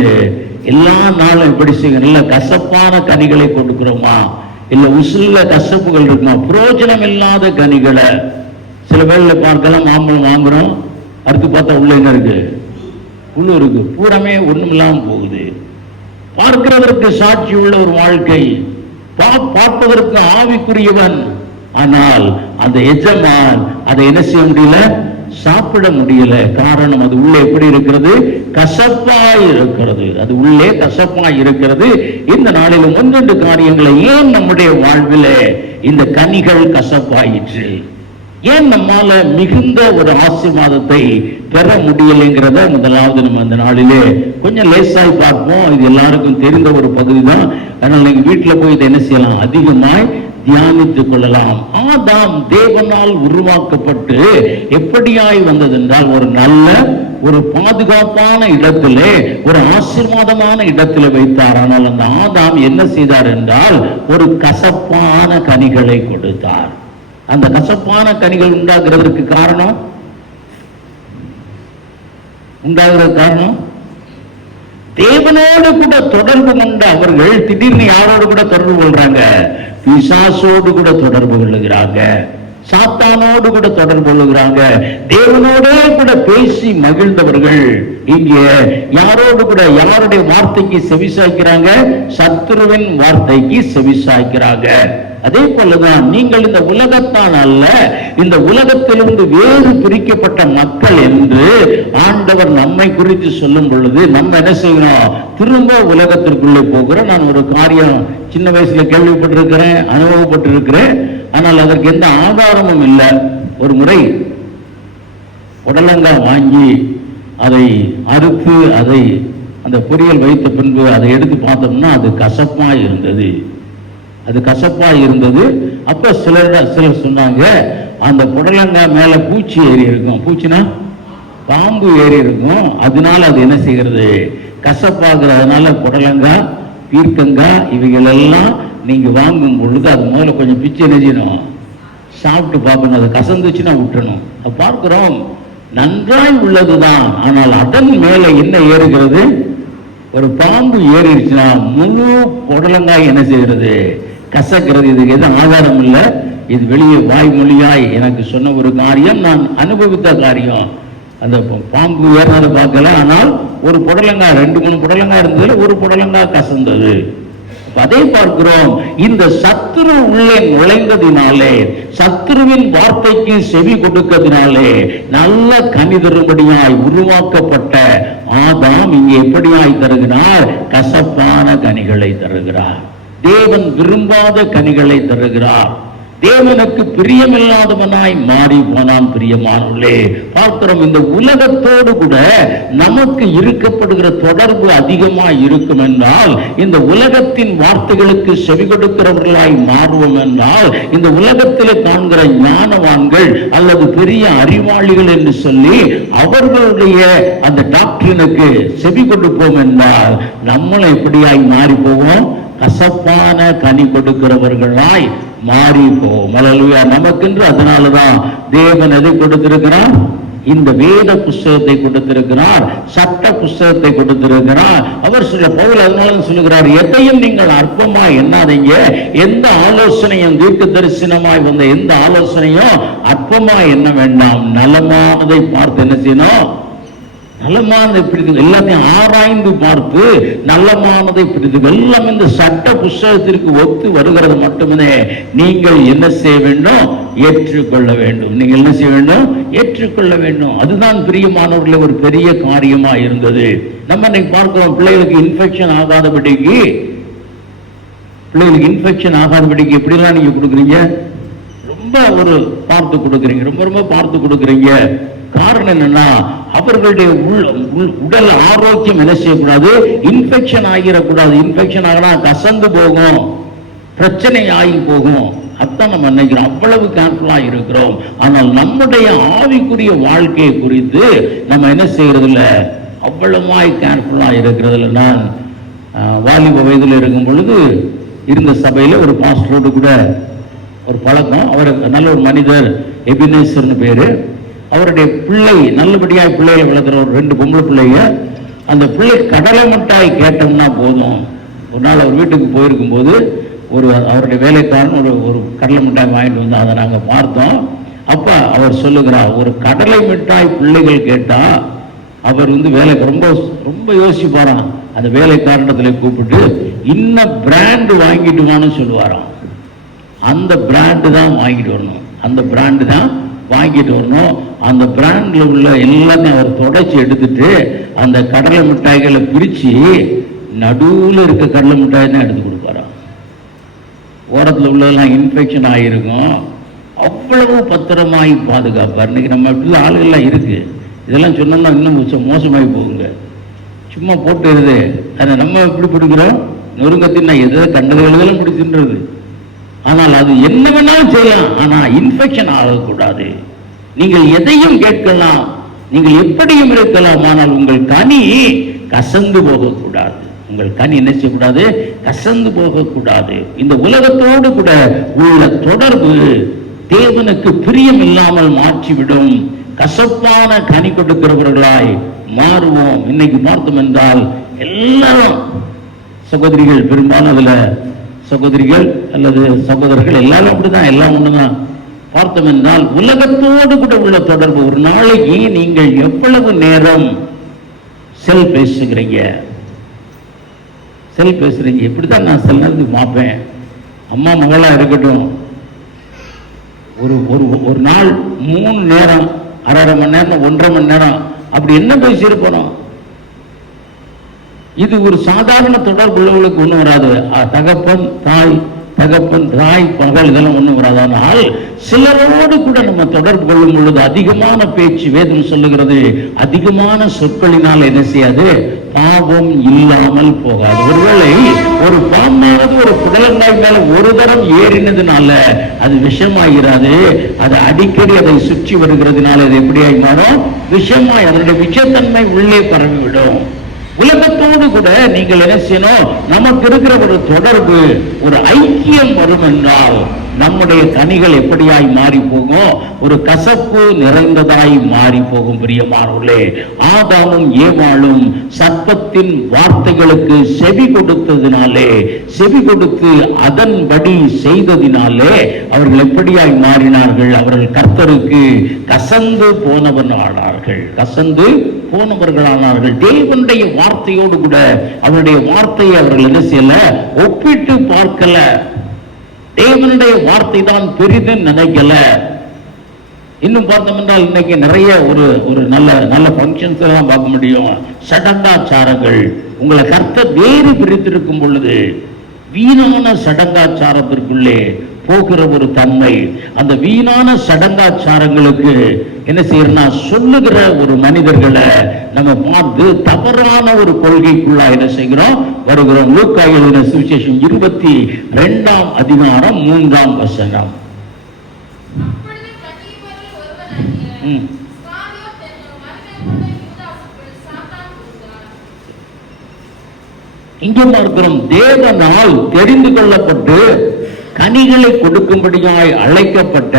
எல்லா நாளும் எப்படி செய்யணும்? இல்ல கசப்பான கனிகளை கொடுக்கிறோமா? இல்ல உசுல கசப்புகள் இருக்குமா? பிரயோஜனம் இல்லாத கனிகளை சில பேர்ல பார்க்கலாம். மாம்பழம் வாங்குறோம், அடுத்து பார்த்தா உள்ள என்ன இருக்கு? புழு இருக்கு. பூரமே ஒண்ணும் இல்லாம போகுது. பார்க்கிறதற்கு சாட்சி உள்ள ஒரு வாழ்க்கை, பார்ப்பதற்கு ஆவிக்குரியவன், ஆனால் அந்த எஜமான் அதை என்ன செய்ய முடியல, சாப்பிட முடியல. காரணம் அது உள்ளே எப்படி இருக்கிறது? கசப்பாய் இருக்கிறது. அது உள்ளே கசப்பாய் இருக்கிறது. இந்த நாளிலும் ஒன்றெண்டு காரியங்களை, ஏன் நம்முடைய வாழ்விலே இந்த கனிகள் கசப்பாயிற்று? ஏன் நம்மால மிகுந்த ஒரு ஆசீர்வாதத்தை பெற முடியலைங்கிறத முதலாவது நம்ம அந்த நாளிலே கொஞ்சம் லேசாய் பார்ப்போம். இது எல்லாருக்கும் தெரிந்த ஒரு பகுதி தான். அதனால நீங்க வீட்டுல போய் இதை என்ன செய்யலாம்? அதிகமாய் தியானித்துக் கொள்ளலாம். ஆதாம் தேவனால் உருவாக்கப்பட்டு எப்படியாய் வந்ததென்றால், ஒரு நல்ல ஒரு பாதுகாப்பான இடத்திலே, ஒரு ஆசீர்வாதமான இடத்திலே வைத்தார். ஆனால் அந்த ஆதாம் என்ன செய்தார் என்றால், ஒரு கசப்பான கனிகளை கொடுத்தார். அந்த கசப்பான கனிகள் உண்டாகிறதுக்கு காரணம் தேவனோடு கூட தொடர்பு கொண்ட அவர்கள் திடீர்னு யாரோடு கூட தொடர்பு கொள்றாங்க? பிசாசோடு கூட தொடர்பு கொள்ளுகிறாங்க, சாத்தானோடு கூட தொடர்பு கொள்ளுகிறாங்க. தேவனோடே கூட பேசி மகிழ்ந்தவர்கள் இங்கே யாரோடு கூட, யாருடைய வார்த்தைக்கு செவிசாய்க்கிறாங்க? சத்துருவின் வார்த்தைக்கு செவிசாய்க்கிறாங்க. அதே போலதான் நீங்கள் இந்த உலகத்தான் அல்ல, இந்த உலகத்திலிருந்து வேறு பிரிக்கப்பட்ட மக்கள் என்று ஆண்டவர் நம்மை குறித்து சொல்லும் பொழுது நம்ம என்ன செய்யணும்? திரும்ப உலகத்திற்குள்ளே போகிறோம். நான் ஒரு காரியம் சின்ன வயசுல கேள்விப்பட்டிருக்கிறேன், அனுபவப்பட்டிருக்கிறேன், ஆனால் அதற்கு எந்த ஆதாரமும் இல்லை. ஒரு முறை புடலங்காய் வாங்கி அதை அறுத்து அதை அந்த பொரியல் வைத்த பின்பு அதை எடுத்து பார்த்தோம்னா அது கசப்பாய் இருந்தது. அப்ப சிலர் சொன்னாங்க, அந்த புடலங்காய் மேல பூச்சி ஏறி இருக்கும். பூச்சினா பாம்பு ஏறி இருக்கும், அதனால அது என்ன செய்கிறது, கசப்பாகிறதுனால புடலங்காய், பீர்க்கங்காய் இவைகள் எல்லாம் நீங்க வாங்கும் பொழுது அது முதல்ல கொஞ்சம் பிச்சு எரிஞ்சிடும், சாப்பிட்டு பார்க்கணும். அது கசந்துச்சுன்னா விட்டுணும். அது பார்க்கிறோம், நன்றாய் உள்ளதுதான். ஆனால் அதன் மேல என்ன ஏறுகிறது, ஒரு பாம்பு ஏறிடுச்சுன்னா முழு புடலங்காய் என்ன செய்கிறது, கசக்கிறது. இதுக்கு எதுவும் ஆதாரம் இல்லை, இது வெளியே வாய்மொழியாய் எனக்கு சொன்ன ஒரு காரியம், நான் அனுபவித்த காரியம். அந்த பாம்பு ஏறினதை பார்க்கல, ஆனால் ஒரு புடலங்காய், 2-3 புடலங்காய் இருந்ததுல ஒரு புடலங்காய் கசந்தது. அதை பார்க்கிறோம். இந்த சத்துரு உள்ளே நுழைந்ததினாலே, சத்துருவின் வார்த்தைக்கு செவி கொடுக்கிறதுனாலே நல்ல கனி தரும்படியாய் உருவாக்கப்பட்ட ஆதாம் இங்கே எப்படியாய் தருகிறார், கசப்பான கனிகளை தருகிறார். தேவன் விரும்பாத கனிகளை தருகிறார். தேவனுக்கு பிரியமில்லாதவனாய் மாறி போனான். பிரியமானவர்களே, பார்க்கிறோம், இந்த உலகத்தோடு கூட நமக்கு இருக்கப்படுகிற தொடர்பு அதிகமாய் இருக்கும் என்றால், இந்த உலகத்தின் வார்த்தைகளுக்கு செவி கொடுக்கிறவர்களாய் மாறுவோம் என்றால், இந்த உலகத்தில் காண்கிற ஞானவான்கள் அல்லது பெரிய அறிவாளிகள் என்று சொல்லி அவர்களுடைய அந்த டாக்டரினுக்கு செவி கொடுப்போம் என்றால் நம்மளும் எப்படியாய் மாறி போவோம், கசப்பான கனி கொடுக்கிறவர்களாய் மாறி போவோம். அல்லேலூயா. நமக்கென்று அதனாலதான் தேவன் எதை கொடுத்திருக்கிறார், இந்த வேத புஸ்தகத்தை கொடுத்திருக்கிறார், சட்ட புஸ்தகத்தை கொடுத்திருக்கிறார். அவர் சொல்ல பவுல் அதனால சொல்லுகிறார், எதையும் நீங்கள் அற்பமா எண்ணாதீங்க, எந்த ஆலோசனையும் தீர்க்க தரிசனமாய் வந்த எந்த ஆலோசனையும் அற்பமா எண்ண வேண்டாம், நலமானதை பார்த்து என்ன செய்யணும், நல்லமானதை பிடித்து எல்லாத்தையும் ஆராய்ந்து பார்த்து நல்லமானதை பிடித்து எல்லாம் இந்த சட்ட புஸ்தகத்திற்கு ஒத்து வருகிறது மட்டுமே நீங்கள் என்ன செய்ய வேண்டும், ஏற்றுக்கொள்ள வேண்டும். நீங்கள் என்ன செய்ய வேண்டும், ஏற்றுக்கொள்ள வேண்டும். அதுதான் பிரியமானவர்களே ஒரு பெரிய காரியமா இருந்தது. நம்ம இன்னைக்கு பார்க்கிறோம், பிள்ளைகளுக்கு இன்ஃபெக்ஷன் ஆகாதபடிக்கு எப்படிலாம் நீங்க கொடுக்குறீங்க, ரொம்ப ஒரு பார்த்து கொடுக்குறீங்க, ரொம்ப பார்த்து கொடுக்குறீங்க. காரணம் என்னன்னா, அவர்களுடைய உடல் ஆரோக்கியம் என்ன செய்யக்கூடாது, இன்ஃபெக்ஷன் ஆகிடக்கூடாது. இன்ஃபெக்ஷன் ஆகினா கசந்து போகும், பிரச்சனை ஆகி போகும். அதான் நம்ம நினைக்கிறோம், அவ்வளவு கேர்ஃபுல்லா இருக்கிறோம். ஆனால் நம்முடைய ஆவிக்குரிய வாழ்க்கையை குறித்து நம்ம என்ன செய்யறது இல்லை, அவ்வளவாய் கேர்ஃபுல்லா இருக்கிறது இல்லை. நான் வாலிப வயதில் இருக்கும் பொழுது இருந்த சபையில ஒரு பாஸ்டரோடு கூட ஒரு பழக்கம். அவர் நல்ல ஒரு மனிதர், எபினேசர்னு பேரு. அவருடைய பிள்ளை நல்லபடியாக பிள்ளைகளை வளர்க்குற ஒரு 2 பொம்பளை பிள்ளைங்க. அந்த பிள்ளை கடலை மிட்டாய் கேட்டோம்னா போதும். ஒரு நாள் அவர் வீட்டுக்கு போயிருக்கும் போது அவருடைய வேலைக்காரன் ஒரு கடலை மிட்டாய் வாங்கிட்டு வந்து அதை நாங்கள் பார்த்தோம். அப்ப அவர் சொல்லுகிறார், ஒரு கடலை மிட்டாய் பிள்ளைகள் கேட்டா அவர் வேலைக்கு ரொம்ப யோசிப்பாராம். அந்த வேலைக்காரனத்துல கூப்பிட்டு இன்ன பிராண்டு வாங்கிட்டு வான்னு சொல்லுவாராம். அந்த பிராண்டு தான் வாங்கிட்டு வரணும், அந்த பிராண்டு தான் வாங்கிட்டு வரணும். அந்த பிராண்ட்ல உள்ள எல்லாத்தையும் அவர் தொடச்சி எடுத்துட்டு அந்த கடலை மிட்டாய்களை பிரிச்சு நடுவில் இருக்க கடலை மிட்டாய் தான் எடுத்து கொடுப்பாராம். ஓரத்தில் உள்ளதெல்லாம் இன்ஃபெக்ஷன் ஆகிருக்கும். அவ்வளவு பத்திரமாகி பாதுகாப்பார். இன்னைக்கு நம்ம இப்படி ஆளுகள்லாம் இருக்கு, இதெல்லாம் சொன்னோம்னா இன்னும் மோசமாகி போகுங்க. சும்மா போட்டுருது. அதை நம்ம எப்படி பிடிக்கிறோம், நொறுங்கத்தின் எதை கண்டதுகளும் பிடிக்கின்றது. ஆனால் அது என்ன வேணாலும் செய்யலாம், ஆனா இன்ஃபெக்ஷன் ஆகக்கூடாது. நீங்கள் எதையும் கேட்கலாம், நீங்கள் எப்படியும் இருக்கலாம், ஆனால் உங்கள் கனி கசந்து போகக்கூடாது. உங்கள் கனி என்ன செய்யக்கூடாது, கசந்து போகக்கூடாது. இந்த உலகத்தோடு கூட உள்ள தொடர்பு தேவனுக்கு பிரியம் இல்லாமல் மாற்றிவிடும். கசப்பான கனி கொடுக்கிறவர்களாய் மாறுவோம். இன்னைக்கு பார்த்தோம் என்றால் எல்லாரும் சகோதரிகள், பெரும்பாலும் அதுல சகோதரிகள் அல்லது சகோதரர்கள் எல்லாரும் அப்படிதான், எல்லாம் ஒண்ணுதான். பார்த்தோம் என்றால் உலகத்தோடு கூட உள்ள தொடர்பு. ஒரு நாளைக்கு நீங்கள் எவ்வளவு நேரம் செல் பேசுகிறீங்க, இப்படிதான் நான் சில நேரத்துக்கு பார்ப்பேன். அம்மா மகளா இருக்கட்டும், ஒரு நாள் 3 நேரம், 1/2 மணி நேரம், 1.5 மணி நேரம் அப்படி என்ன பேசியிருப்போம். இது ஒரு சாதாரண தொடர்பு உள்ளவர்களுக்கு ஒன்றும் வராது. தகப்பன் தாய் பகல் இதெல்லாம் ஒன்றும் வராது. ஆனால் சிலரோடு கூட நம்ம தொடர்பு கொள்ளும் பொழுது அதிகமான பேச்சு, வேதம் சொல்லுகிறது அதிகமான சொற்களினால் என்ன செய்யாது, பாவம் இல்லாமல் போகாது. ஒருவேளை ஒரு பாம்பானது ஒரு புடலங்காய் மேல ஒரு தரம் ஏறினதுனால அது விஷமாகிறாது. அது அடிக்கடி அதை சுற்றி வருகிறதுனால அது எப்படியாய் மாறும்? விஷமாய் அதனுடைய விஷத்தன்மை உள்ளே பரவிவிடும். உலகத்தோடு கூட நீங்கள் என்ன செய்யணும்? நமக்கு இருக்கிற ஒரு தொடர்பு, ஒரு ஐக்கியம் வரும் என்றால் நம்முடைய கனிகள் எப்படியாய் மாறி போகும்? ஒரு கசப்பு நிறைந்ததாய் மாறி போகும். பிரியமானவர்களே, ஆதாமும் ஏவாளும் சர்ப்பத்தின் வார்த்தைகளுக்கு செவி கொடுத்ததினாலே, செவி கொடுத்து அதன்படி செய்ததினாலே அவர்கள் எப்படியாய் மாறினார்கள்? அவர்கள் கர்த்தருக்கு கசந்து போனவர்களானார்கள். கசந்து போனவர்களானார்கள். தேவனுடைய வார்த்தையோடு கூட அவருடைய வார்த்தையை அவர்கள் என்ன செய்யல? ஒப்பிட்டு பார்க்கல. தேவனுடைய வார்த்தை தான் பெரிது நினைக்கல. இன்னும் பார்த்தோம் என்றால் இன்னைக்கு நிறைய ஒரு நல்ல நல்ல ஃபங்க்ஷன்ஸ் எல்லாம் பார்க்க முடியும். சடங்காச்சாரங்கள். உங்களை கர்த்தர் வேறு பிரித்திருக்கும் பொழுது வீணான சடங்காச்சாரத்திற்குள்ளே போகிற ஒரு தன்மை, அந்த வீணான சடங்காச்சாரங்களுக்கு என்ன செய்யறா சொல்லுகிற ஒரு மனிதர்களை நம்ம பார்த்து தவறான ஒரு கொள்கைக்குள்ளா என்ன செய்கிறோம்? வருகிறோம். லூக்கா எழுதின சுவிசேஷம் 22ஆம் அதிகாரம் 3ஆம் வசனம். இங்கே பார்க்கிறோம், தேவனால் தெரிந்து கொள்ளப்பட்டு கனிகளை கொடுக்கும்படியாய் அழைக்கப்பட்ட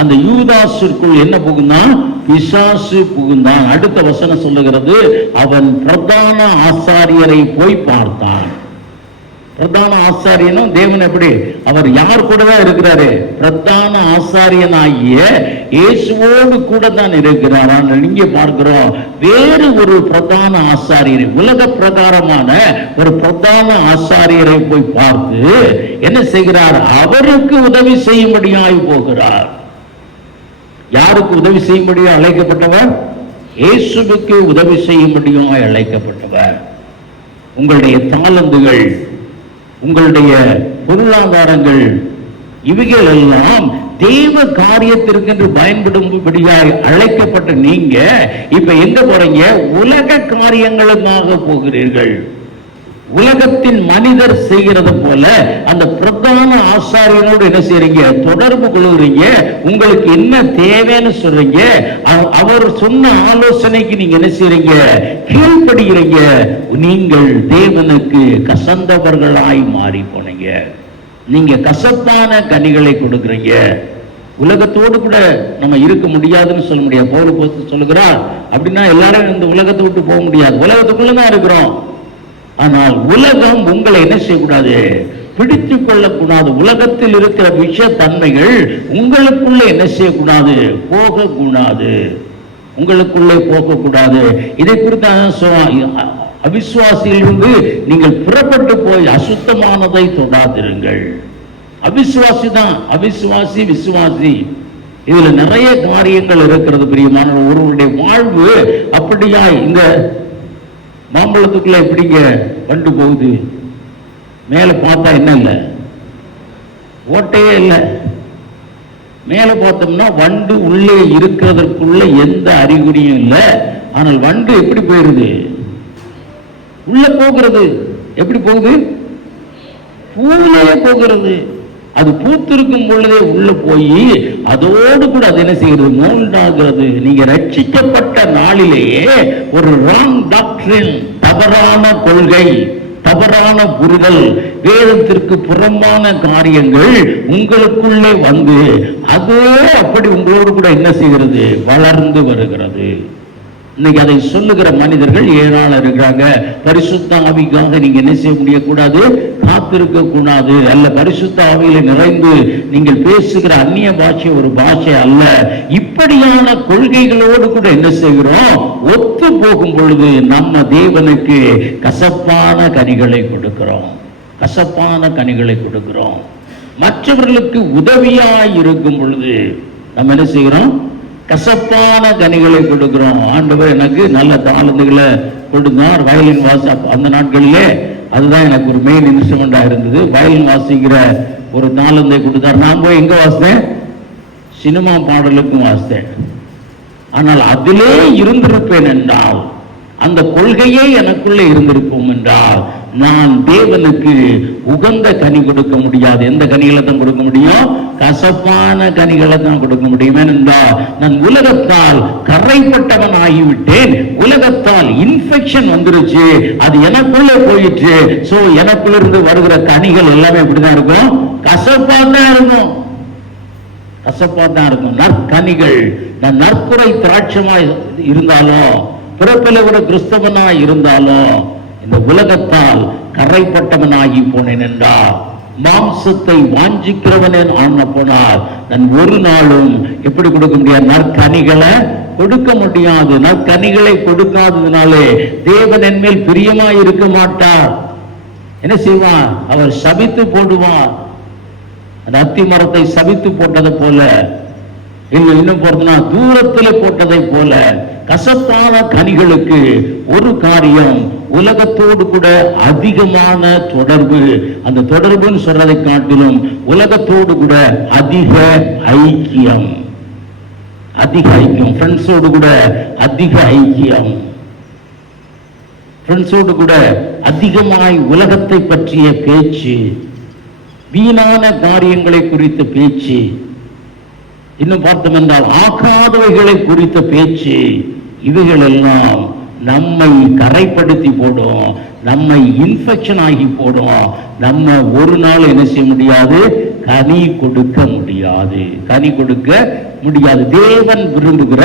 அந்த யூதாசுக்குள் என்ன புகுந்தான்? பிசாசு புகுந்தான். அடுத்த வசனம் சொல்லுகிறது, அவன் பிரதான ஆசாரியரை போய் பார்த்தான். பிரதான ஆசாரியனும் தேவன் எப்படி? அவர் யார் கூட தான் இருக்கிறாரு? பிரதான ஆசாரியனாகிய இயேசுவோடு கூட தான் இருக்கிறார். இங்கே பார்க்கிறோம், வேறு ஒரு பிரதான ஆசாரியரை, உலக பிரகாரமான ஒரு பிரதான ஆசாரியரை போய் பார்த்து என்ன செய்கிறார்? அவருக்கு உதவி செய்யும்படியாய் போகிறார். யாருக்கு உதவி செய்யும்படியாக அழைக்கப்பட்டவர்? இயேசுவுக்கு உதவி செய்யும்படியாய் அழைக்கப்பட்டவர். உங்களுடைய தாளந்துகள், உங்களுடைய பொருளாதாரங்கள், இவைகள் எல்லாம் தேவ காரியத்திற்கு பயன்படும்படியாய் அழைக்கப்பட்ட நீங்க இப்ப எங்க போறீங்க? உலக காரியங்களுக்காக போகிறீர்கள். உலகத்தின் மனிதர் செய்கிறது போல அந்த பிரதான ஆசாரியனோடு என்ன செய்றீங்க? தொடர்பு கொள்கிறீங்க. உங்களுக்கு என்ன தேவைன்னு சொல்றீங்க. அவர் சொன்ன ஆலோசனைக்கு நீங்க என்ன செய்றீங்க? கீழ்ப்படுகிறீங்க. நீங்கள் தேவனுக்கு கசந்தவர்களாய் மாறி போனீங்க. நீங்க கசப்பான கனிகளை கொடுக்கிறீங்க. உலகத்தோடு கூட நம்ம இருக்க முடியாதுன்னு சொல்ல முடியாது. பவுல் சொல்லுகிறார், அப்படின்னா எல்லாரும் இந்த உலகத்தை விட்டு போக முடியாது. உலகத்துக்குள்ளதான் இருக்கிறோம். ஆனால் உலகம் உங்களை என்ன செய்யக்கூடாது? பிடித்துக் கொள்ளக்கூடாது. உலகத்தில் இருக்கிற விஷ தன்மைகள் உங்களுக்குள்ள என்ன செய்யக்கூடாது? போகக்கூடாது. உங்களுக்குள்ளே போகக்கூடாது. இதை குறித்து அவிசுவாசியிலிருந்து நீங்கள் புறப்பட்டு போய் அசுத்தமானதை தொடாதிருங்கள். அவிசுவாசி தான், அவிசுவாசி விசுவாசி, இதுல நிறைய காரியங்கள் இருக்கிறது. பிரியமான ஒருவருடைய வாழ்வு அப்படியா? இந்த மாம்பழத்துக்குள்ள எப்படிங்க வண்டு போகுது? மேல பார்த்தா என்ன இல்லை? ஓட்டையே இல்லை. மேல பார்த்தோம்னா வண்டு உள்ளே இருக்கிறதற்குள்ள எந்த அறிகுறியும் இல்லை. ஆனால் வண்டு எப்படி போயிருது? உள்ள போகிறது. எப்படி போகுது? பூவிலேயே போகிறது. அது பூத்திருக்கும் பொழுதே உள்ள போய் அதோடு கூட அது என்ன செய்கிறது? மோல்டாகிறது. நீங்க ரட்சிக்கப்பட்ட நாளிலேயே ஒரு ராங் டாக்டரின், தவறான கொள்கை, தவறான புரிதல், வேதத்திற்கு புறம்பான காரியங்கள் உங்களுக்குள்ளே வந்து அதே அப்படி உங்களோடு கூட என்ன செய்கிறது? வளர்ந்து வருகிறது. இன்னைக்கு அதை சொல்லுகிற மனிதர்கள் ஏராளம் இருக்கிறாங்க. பரிசுத்த ஆவிக்காக நீங்க என்ன செய்ய முடியக்கூடாது? காத்திருக்க கூடாது. அல்ல, பரிசுத்த ஆவியில நிறைந்து நீங்கள் பேசுகிற அந்நிய பாஷை ஒரு பாஷை அல்ல. இப்படியான கொள்கைகளோடு கூட என்ன செய்கிறோம்? ஒத்து போகும் பொழுது நம்ம தேவனுக்கு கசப்பான கனிகளை கொடுக்கிறோம். கசப்பான கனிகளை கொடுக்கிறோம். மற்றவர்களுக்கு உதவியாய் இருக்கும் பொழுது நம்ம என்ன செய்கிறோம்? கசப்பான கனிகளை கொடுக்கிறோம். ஆண்டவர் எனக்கு நல்ல தாளந்துகளை கொடுத்தார். வயலின் வாசி, அந்த நாட்களிலே அதுதான் எனக்கு ஒரு மெயின் இன்ஸ்ட்ருமெண்டா இருந்தது. வயலின் வாசிக்கிற ஒரு தாளந்தை கொடுத்தார். நான் போய் எங்க வாசித்தேன்? சினிமா பாடலுக்கும் வாசித்தேன். ஆனால் அதிலே இருந்திருப்பேன் என்றால் அந்த கொள்கையே எனக்குள்ளே இருந்திருக்கும் என்றால் நான் தேவனுக்கு உகந்த கனி கொடுக்க முடியாது. எந்த கனிகளை தான் கொடுக்க முடியும்? கசப்பான கனிகளை தான் கொடுக்க முடியும். ஏனென்றால் நான் உலகத்தால் கரைப்பட்டவன் ஆகிவிட்டேன். உலகத்தால் இன்ஃபெக்ஷன் வந்துருச்சு, அது எனக்குள்ளே போயிடுச்சு. சோ எனக்குள்ள இருந்து வருகிற கனிகள் எல்லாமே எப்படிதான் இருக்கும்? கசப்பா தான் இருக்கும். கசப்பா தான் இருக்கும். நற்கனிகள், நான் நற்குறை திராட்சமாய் இருந்தாலும், பிறப்பில கூட கிறிஸ்தவனாய் இருந்தாலும், இந்த உலகத்தால் கரைப்பட்டவனாகி போனேன் என்றால், மாம்சத்தை வாஞ்சிக்கிறவனே ஆன போனால் நான் ஒரு நாளும் எப்படி கொடுக்க முடியாது? நற்கனிகளை கொடுக்க முடியாது. நற்கனிகளை கொடுக்காததுனாலே தேவன் என் மேல் பிரியமாய் இருக்க மாட்டார். என்ன செய்வான்? அவர் சபித்து போடுவார். அந்த அத்தி மரத்தை சபித்து போட்டதை போல, இன்னும் போறதுனா தூரத்தில் போட்டதை போல, கசப்பான கனிகளுக்கு ஒரு காரியம், உலகத்தோடு கூட அதிகமான தொடர்பு. அந்த தொடர்புன்னு சொல்றதை காட்டிலும் உலகத்தோடு கூட அதிக ஐக்கியம். அதிக ஐக்கியம். ஃப்ரெண்ட்ஸோடு கூட அதிக ஐக்கியம். ஃப்ரெண்ட்ஸோடு கூட அதிகமாய் உலகத்தை பற்றிய பேச்சு, வீணான காரியங்களை குறித்த பேச்சு, இன்னும் பார்த்தோம் என்றால் ஆகாதவைகளை குறித்த பேச்சு, இவைகள் எல்லாம் நம்மை கரைப்படுத்தி போடும், நம்மை இன்ஃபெக்ஷன் ஆகி போடும். நம்ம ஒரு நாள் என்ன செய்ய முடியாது? கனி கொடுக்க முடியாது. கனி கொடுக்க முடியாது. தேவன் விரும்புகிற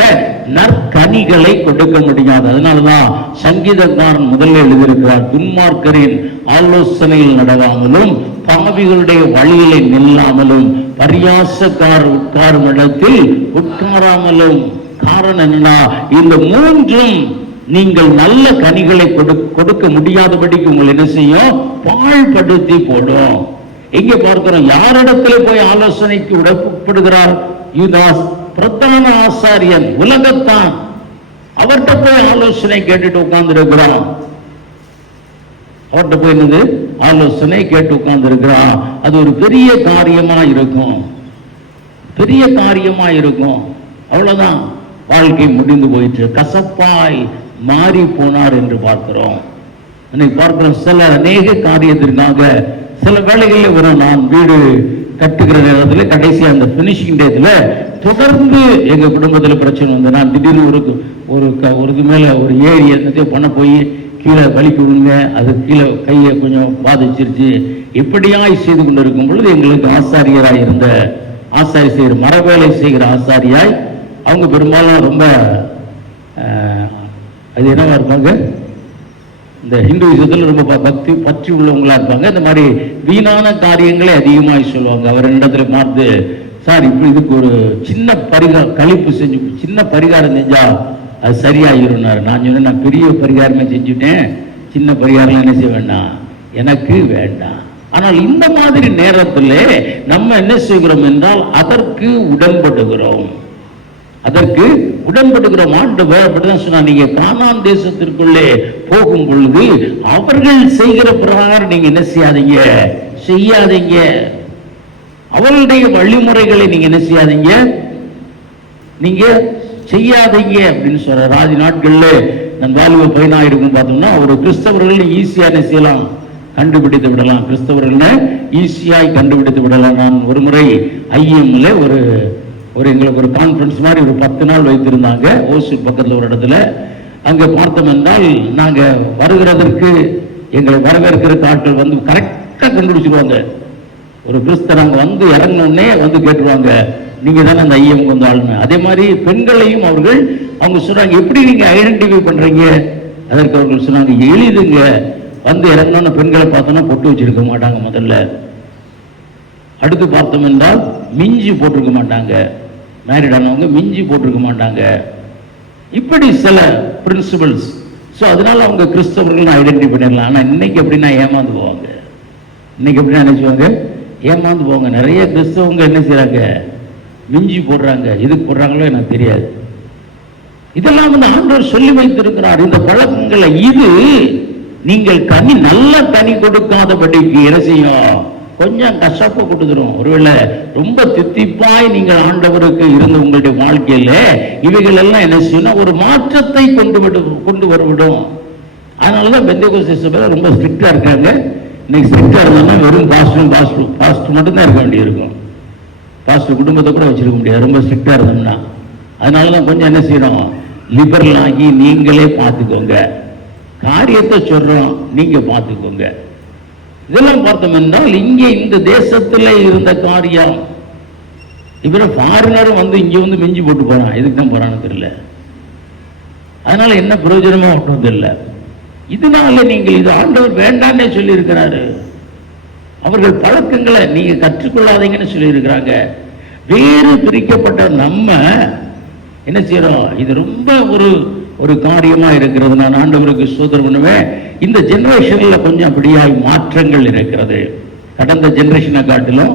நற்கனிகளை கொடுக்க முடியாது. அதனாலதான் சங்கீதக்காரன் முதல்ல எழுதியிருக்கிறார், துன்மார்க்கரின் ஆலோசனையில் நடவாமலும் பாவிகளுடைய வழியிலே நில்லாமலும் பரியாசக்கார் உட்காரும் இடத்தில் உட்காராமலும். காரணம் என்னன்னா, இந்த மூன்றும் நீங்கள் நல்ல கனிகளை கொடுக்க முடியாதபடிக்கு உங்களை என்ன செய்யும்? பாழ்படுத்தி போடும். எங்கே பார்க்கிறோம்? யாரிடத்துல போய் ஆலோசனைக்கு உடப்படுகிறார்? யூதாஸ், பிரதான ஆசாரியன், உலகத்தான். அவர்கிட்ட போய் ஆலோசனை கேட்டுட்டு உட்கார்ந்து இருக்கிறான். அவர்கிட்ட போய் என்னது? ஆலோசனை கேட்டு உட்கார்ந்து இருக்கிறான். அது ஒரு பெரிய காரியமா இருக்கும். பெரிய காரியமா இருக்கும். அவ்வளவுதான், வாழ்க்கை முடிந்து போயிற்று. கசப்பாய் மாறி போனார் என்று பார்க்கிறோம். இன்னைக்கு பார்க்கிறோம், சில அநேக காரியத்திற்காக சில வேளைகளில் வரும். நான் வீடு கட்டுகிற நேரத்தில் கடைசி அந்த பினிஷிங் டேத்துல தொடர்ந்து எங்க குடும்பத்தில் பிரச்சனை வந்து, நான் திடீர்னு ஒரு மேல ஒரு ஏரி என்னத்தையும் பண்ண போய் கீழே வலிக்கு விழுங்க, அது கீழே கையை கொஞ்சம் பாதிச்சிருச்சு. இப்படியாய் செய்து கொண்டு இருக்கும் பொழுது எங்களுக்கு ஆசாரியராய் இருந்த ஆசாரி செய்கிற மரவேலை செய்கிற ஆசாரியாய், அவங்க பெரும்பாலும் ரொம்ப அது என்னவா இருப்பாங்க, இந்த ஹிந்துவிசத்தில் ரொம்ப பக்தி பற்றி உள்ளவங்களா இருப்பாங்க. இந்த மாதிரி வீணான காரியங்களே அதிகமாய் சொல்லுவாங்க. அவர் இடத்துல பார்த்து, சார் இப்படி இதுக்கு ஒரு சின்ன கழிப்பு செஞ்சு, சின்ன பரிகாரம் செஞ்சா அது சரியாயிருந்தார். நான் சொன்னேன், நான் பெரிய பரிகாரமே செஞ்சுட்டேன், சின்ன பரிகாரம் என்ன செய்ய வேண்டாம், எனக்கு வேண்டாம். ஆனால் இந்த மாதிரி நேரத்தில் நம்ம என்ன செய்கிறோம் என்றால் அதற்கு உடன்படுகிறோம். அதற்கு உடன்படுகிறோம். ஆண்டவர் அப்படிதான் சொன்னா, நீங்க கானான் தேசத்திற்குள்ளே போகும் பொழுது அவர்கள் செய்கிற பிரகாரம் நீங்க என்ன செய்யாதீங்க. அவர்களுடைய வழிமுறைகளை நீங்க என்ன செய்யாதீங்க, நீங்க செய்யாதீங்க அப்படின்னு சொல்ற. ஆதி நாட்கள்ல நான் வாலிப பையனா இருக்கும் பார்த்தோம்னா, ஒரு கிறிஸ்தவர்கள் ஈஸியா என்ன செய்யலாம், கண்டுபிடித்து விடலாம். கிறிஸ்தவர்கள் ஈஸியாய் கண்டுபிடித்து விடலாம். நான் ஒரு முறை ஐஎம்ல எங்களுக்கு ஒரு கான்ஃபரன்ஸ் மாதிரி ஒரு 10 நாள் வைத்திருந்தாங்க, ஓசூர் பக்கத்தில் ஒரு இடத்துல. அங்கே பார்த்தோம் என்றால் நாங்கள் வருகிறதற்கு எங்களை வரவேற்கிற ஆட்கள் வந்து கரெக்டாக கண்டுபிடிச்சிருவாங்க. ஒரு கிறிஸ்தர் அங்கே வந்து இறங்கினோடனே வந்து கேட்டுருவாங்க, நீங்கள் தானே அந்த ஐஎம் வந்து ஆளுங்க. அதே மாதிரி பெண்களையும் அவங்க சொல்கிறாங்க, எப்படி நீங்கள் ஐடென்டிஃபை பண்ணுறீங்க? அதற்கு அவர்கள் சொன்னாங்க, எளிதுங்க, வந்து இறங்கினோன்னு பெண்களை பார்த்தோன்னா பொட்டு வச்சிருக்க மாட்டாங்க முதல்ல. அடுத்து பார்த்தோம் என்றால் மிஞ்சி போட்டிருக்க மாட்டாங்க, மேரிட் ஆனவங்க மிஞ்சி போட்டிருக்க மாட்டாங்க. இப்படி சில பிரின்சிபல்ஸ். ஸோ அதனால அவங்க கிறிஸ்தவர்கள் ஐடென்டிஃபை பண்ணிடலாம். ஆனால் இன்னைக்கு எப்படின்னா ஏமாந்து போவாங்க. இன்னைக்கு எப்படின்னா நினைச்சுவாங்க, ஏமாந்து போவாங்க. நிறைய கிறிஸ்தவங்க என்ன செய்யறாங்க, மிஞ்சி போடுறாங்க. எதுக்கு போடுறாங்களோ எனக்கு தெரியாது. இதெல்லாம் வந்து ஆண்டவர் சொல்லி வைத்திருக்கிறார். இந்த பழக்கங்களை இது நீங்கள் நல்ல கனி கொடுக்காதபடிக்கு என்ன செய்யும், கொஞ்சம் கஷ்டப்ப கொடுத்துரும். ஒருவேளை ரொம்ப தித்திப்பாய் நீங்கள் ஆண்டவருக்கு இருந்த உங்களுடைய வாழ்க்கையில இவைகள் எல்லாம் என்ன செய்யணும், ஒரு மாற்றத்தை கொண்டு வரவிடும். அதனாலதான் பெந்தேகோஸ்தே சபையில ரொம்ப ஸ்ட்ரிக்டா இருக்காங்க. இன்னைக்கு ஸ்ட்ரிக்டா இருந்தாங்கன்னா வெறும் பாஸ்டர் மட்டும்தான் இருக்க வேண்டியிருக்கும். பாஸ்டர் குடும்பத்தை கூட வச்சிருக்க முடியாது ரொம்ப ஸ்ட்ரிக்டா இருந்தோம்னா. அதனாலதான் கொஞ்சம் என்ன செய்யணும், லிபரல் ஆகி நீங்களே பார்த்துக்கோங்க, காரியத்தை சொல்றோம் நீங்க பார்த்துக்கோங்க. இதெல்லாம் பார்த்தோம் என்றால் இங்கே இந்த தேசத்துல இருந்த காரியம் இப்ப ஃபாரினரும் வந்து இங்க வந்து மிஞ்சி போட்டு போறான். எதுக்கு தான் போறான்னு தெரியல. அதனால என்ன பிரயோஜனமா ஒன்றும் இல்லை. இதனால நீங்கள் இது ஆண்டவர் வேண்டான்னே சொல்லி இருக்கிறாரு. அவர்கள் பழக்கங்களை நீங்க கற்றுக்கொள்ளாதீங்கன்னு சொல்லி இருக்கிறாங்க. வேறு பிரிக்கப்பட்ட நம்ம என்ன செய்யறோம், இது ரொம்ப ஒரு காரியமா இருக்கிறது. நான் ஆண்டவருக்கு ஸ்தோத்திரம் பண்ணுவேன். இந்த ஜெனரேஷன்ல கொஞ்சம் அப்படியாய் மாற்றங்கள் இருக்கிறது. கடந்த ஜெனரேஷனை காட்டிலும்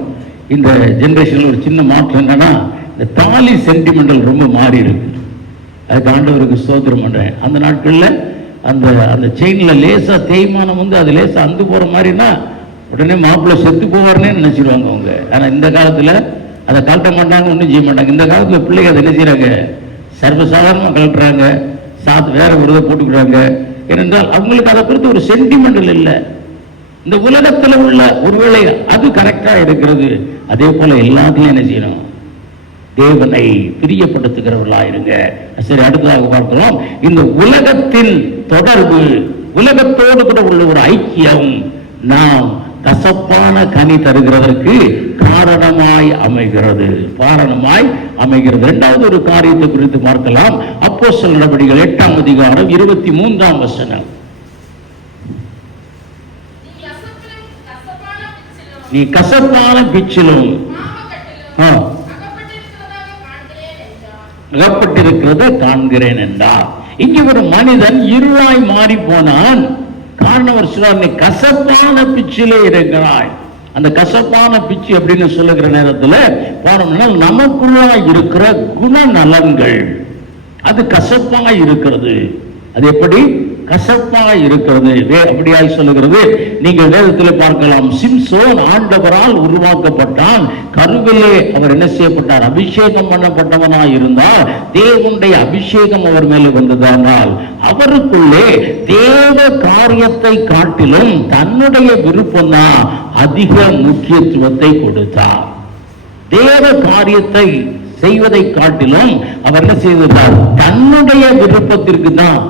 இந்த ஜெனரேஷன்ல ஒரு சின்ன மாற்றம் என்னன்னா, இந்த தாலி சென்டிமெண்டல் ரொம்ப மாறி இருக்கு. அதுக்கு ஆண்டவருக்கு ஸ்தோத்திரம் பண்றேன். அந்த நாட்கள்ல அந்த செயின்ல லேசா தேய்மானம் வந்து அது லேசா அந்து போற மாதிரினா உடனே மாப்பிள்ளை செத்து போவார்னே நினைச்சிருவாங்க அவங்க. ஆனா இந்த காலத்துல அதை கழட்ட மாட்டாங்க, ஒன்றும் செய்ய மாட்டாங்க. இந்த காலத்துல பிள்ளைங்க அதை என்ன செய்யறாங்க, சர்வசாதாரணமா கழட்டுறாங்க, வேற ஒரு இதை போட்டுக்கிறாங்க. ஏனென்றால் அவங்களுக்கு அதை குறித்து ஒரு சென்டிமெண்டல் இல்லை. இந்த உலகத்தில் உள்ள ஒருவேளை அது கரெக்டா இருக்கிறது. அதே போல எல்லாத்தையும் என்ன செய்யணும், தேவனை பிரியப்படுத்துகிறவர்களா இருங்க. சரி, அடுத்ததாக பார்க்கலாம். இந்த உலகத்தின் தொடர்பு, உலகத்தோடு கூட உள்ள ஒரு ஐக்கியம் நாம் கசப்பான கனி தருகிறதற்கு காரணமாய் அமைகிறது. இரண்டாவது ஒரு காரியத்தை குறித்து பார்க்கலாம். அப்போஸ்தலர் நடவடிக்கைகள் 8ஆம் அதிகாரம் 23ஆம் வசனம். நீ கசப்பான பிச்சிலும் அகப்பட்டிருக்கிறத காண்கிறேன் என்றார். இங்கே ஒரு மனிதன் இருளாய் மாறி போனான். காரணம் அவர் சொல்றார், நீ கசப்பான பிச்சிலே இருக்கிறாய். அந்த கசப்பான பிச்சு அப்படின்னு சொல்லுகிற நேரத்தில் பாருங்கன்னா நமக்குள்ளா இருக்கிற குணநலன்கள் அது கசப்பாக இருக்கிறது. அது எப்படி கசப்பாக இருக்கிறது அப்படியாய் சொல்லுகிறது. நீங்கள் வேதத்தில் பார்க்கலாம். சிம்சோன் ஆண்டவரால் உருவாக்கப்பட்டான். கருவிலே அவர் என்ன செய்யப்பட்டார், அபிஷேகம் பண்ணப்பட்டவனாய் இருந்தால் தேவனுடைய அபிஷேகம் அவர் மேலே வந்ததானால் அவருக்குள்ளே தேவ காரியத்தை காட்டிலும் தன்னுடைய விருப்பம் தான் அதிக முக்கியத்துவத்தை கொடுத்தார். தேவ காரியத்தை செய்வதை காட்டிலும் அவர் என்ன செய்தார், தன்னுடைய விருப்பத்திற்கு தான்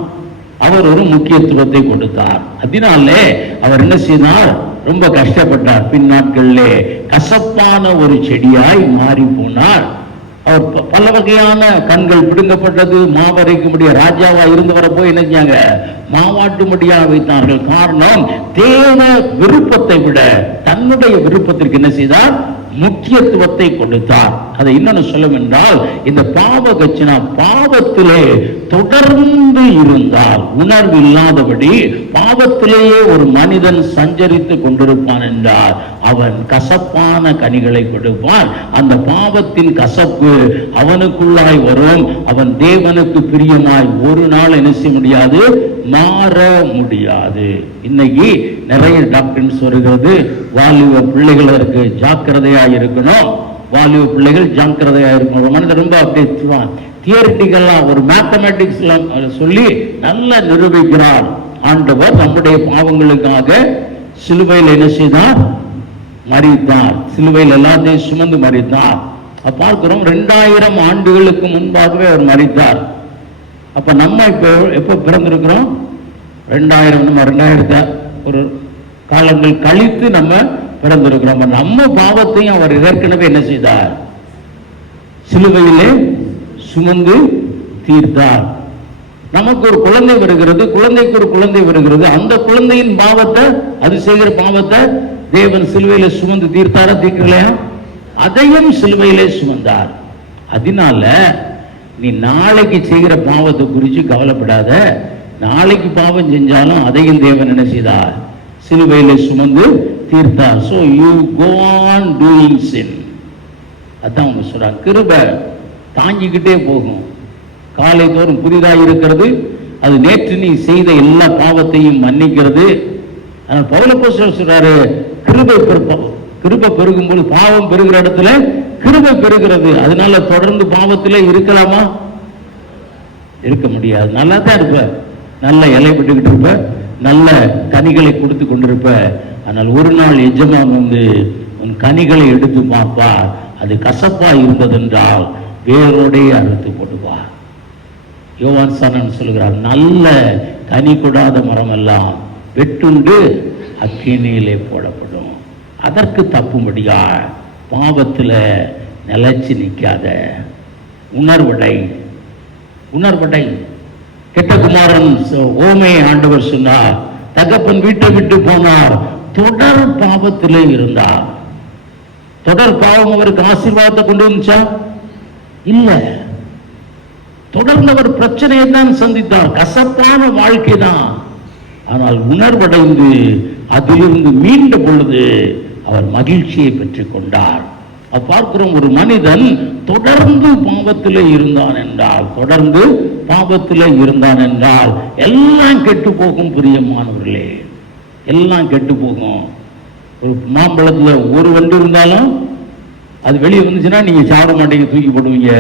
அவர் ஒரு முக்கியத்துவத்தை கொடுத்தார். அதனாலே அவர் என்ன செய்தார், ரொம்ப கஷ்டப்பட்டார். பின் நாட்களிலே கசப்பான ஒரு செடியாய் மாறி போனார். அவர் பல வகையான கண்கள் பிடுங்கப்பட்டது. மாவரைக்க முடிய ராஜாவா இருந்தவரை போய் என்ன செஞ்சாங்க, மாவாட்டும்படியா வைத்தார்கள். காரணம், தேவ விருப்பத்தை விட தன்னுடைய விருப்பத்திற்கு என்ன செய்தார், முக்கியத்துவத்தை கொடுத்தார். அதை இன்னொன்னு சொல்லும் என்றால், இந்த பாவ கட்சினா பாவத்திலே தொடர்ந்து இருந்தால், உணர்வு இல்லாதபடி பாவத்திலேயே ஒரு மனிதன் சஞ்சரித்து கொண்டிருப்பான் என்றால் அவன் கசப்பான கனிகளை கொடுப்பான். அந்த பாவத்தின் கசப்பு அவனுக்குள்ளாய் வரும். அவன் தேவனுக்கு பிரியமாய் ஒரு நாள் என்ன செய்ய முடியாது, மாற முடியாது. இன்னைக்கு நிறைய டாக்டர்ஸ் வருகிறது, வாலிப பிள்ளைகள் இருக்கு, ஜாக்கிரதையா இருக்கணும். வாலிப பிள்ளைகள் ஜாக்கிரதையா இருக்கணும். மனிதன் ரொம்ப அப்படியே தியரிட்டிக்கலா ஒரு மேத்தமேட்டிக்ஸ் சொல்லி நல்லா நிரூபிக்கிறார். ஆண்டவர் நம்முடைய பாவங்களுக்காக சிலுவையில் என்ன செய்தார், மரித்தார். சிலுவையில் எல்லாத்தையும் சுமந்து மரித்தார். பார்க்கிறோம், 2000 ஆண்டுகளுக்கு முன்பாகவே அவர் மரித்தார். அப்ப நம்ம இப்போ எப்போ பிறந்திருக்கிறோம், 2000 ஒரு காலங்கள் கழித்து நம்ம பிறந்திருக்கிறோம். நம்ம பாவத்தையும் அவர் ஏற்கனவே என்ன செய்தார், சிலுவையிலே சுமந்து தீர்த்தார். நமக்கு ஒரு குழந்தை வருகிறது, குழந்தைக்கு ஒரு குழந்தை வருகிறது. அந்த குழந்தையின் பாவத்தை, அது செய்கிற பாவத்தை தேவன் சிலுவையில சுமந்து தீர்த்தாரா, தீர்க்கலையா? அதையும் சிலுவையிலே சுமந்தார். அதனால நீ நாளைக்கு செய்கிற பாவத்தை குறித்து கவலைப்படாத. நாளைக்கு பாவம் செஞ்சாலும் அதையும் தேவன் என்ன செய்தார், சிலுவையிலே சுமந்து தீர்த்தார். So you go on doing sin. அதான் அவங்க சொல்றாங்க, கிருபை தாங்கிக்கிட்டே போகும். காலை தோறும் புதிதாக இருக்கிறது. அது நேற்று நீ செய்த எல்லா பாவத்தையும் மன்னிக்கிறது. பவுல் அப்போஸ்தலர் சொல்றாரு, கிருபை பெருகும்போது பாவம் பெருகிற இடத்துல கிருபை பெருகிறது. அதனால தொடர்ந்து பாவத்திலே இருக்கலாமா? இருக்க முடியாது. நல்லா தான் இருப்ப, நல்ல இலை விட்டுக்கிட்டு இருப்ப, நல்ல கனிகளை கொடுத்து கொண்டிருப்ப. ஆனால் ஒரு நாள் எஜமான் உன் கனிகளை எடுத்து பார்ப்பா, அது கசப்பா இருந்ததென்றால் வேரோடைய அறுத்து போட்டுப்பா. யோவான் சாணன் சொல்கிறார், நல்ல கனி கொடாத மரம் எல்லாம் வெட்டுண்டு அக்கினியிலே போடப்படும். அதற்கு தப்பும்படியா பாவத்துல நிலைச்சு நிற்காத. உணர்வடை. கெட்ட குமாரன் ஓமையை ஆண்டவர் சொன்னார். தகப்பன் வீட்டை விட்டு போனார், தொடர் பாவத்திலே இருந்தார். தொடர் பாவம் அவருக்கு ஆசீர்வாதத்தை கொண்டு வந்துச்சா? இல்ல. தொடர்ந்து அவர் பிரச்சனையை தான் சந்தித்தார், கசப்பான வாழ்க்கை தான். ஆனால் உணர்வடைந்து அதிலிருந்து மீண்ட பொழுது அவர் மகிழ்ச்சியை பெற்றுக் கொண்டார். பார்க்கிறோம், ஒரு மனிதன் தொடர்ந்து பாவத்திலே இருந்தான் என்றால் எல்லாம் கெட்டு போகும். பிரியமானவர்களே, எல்லாம் கெட்டு போகும். ஒரு மாம்பழத்துல ஒரு வண்டு இருந்தாலும் அது வெளியே வந்துச்சுன்னா நீங்க சாப்பிட மாட்டீங்க, தூக்கி போடுவீங்க.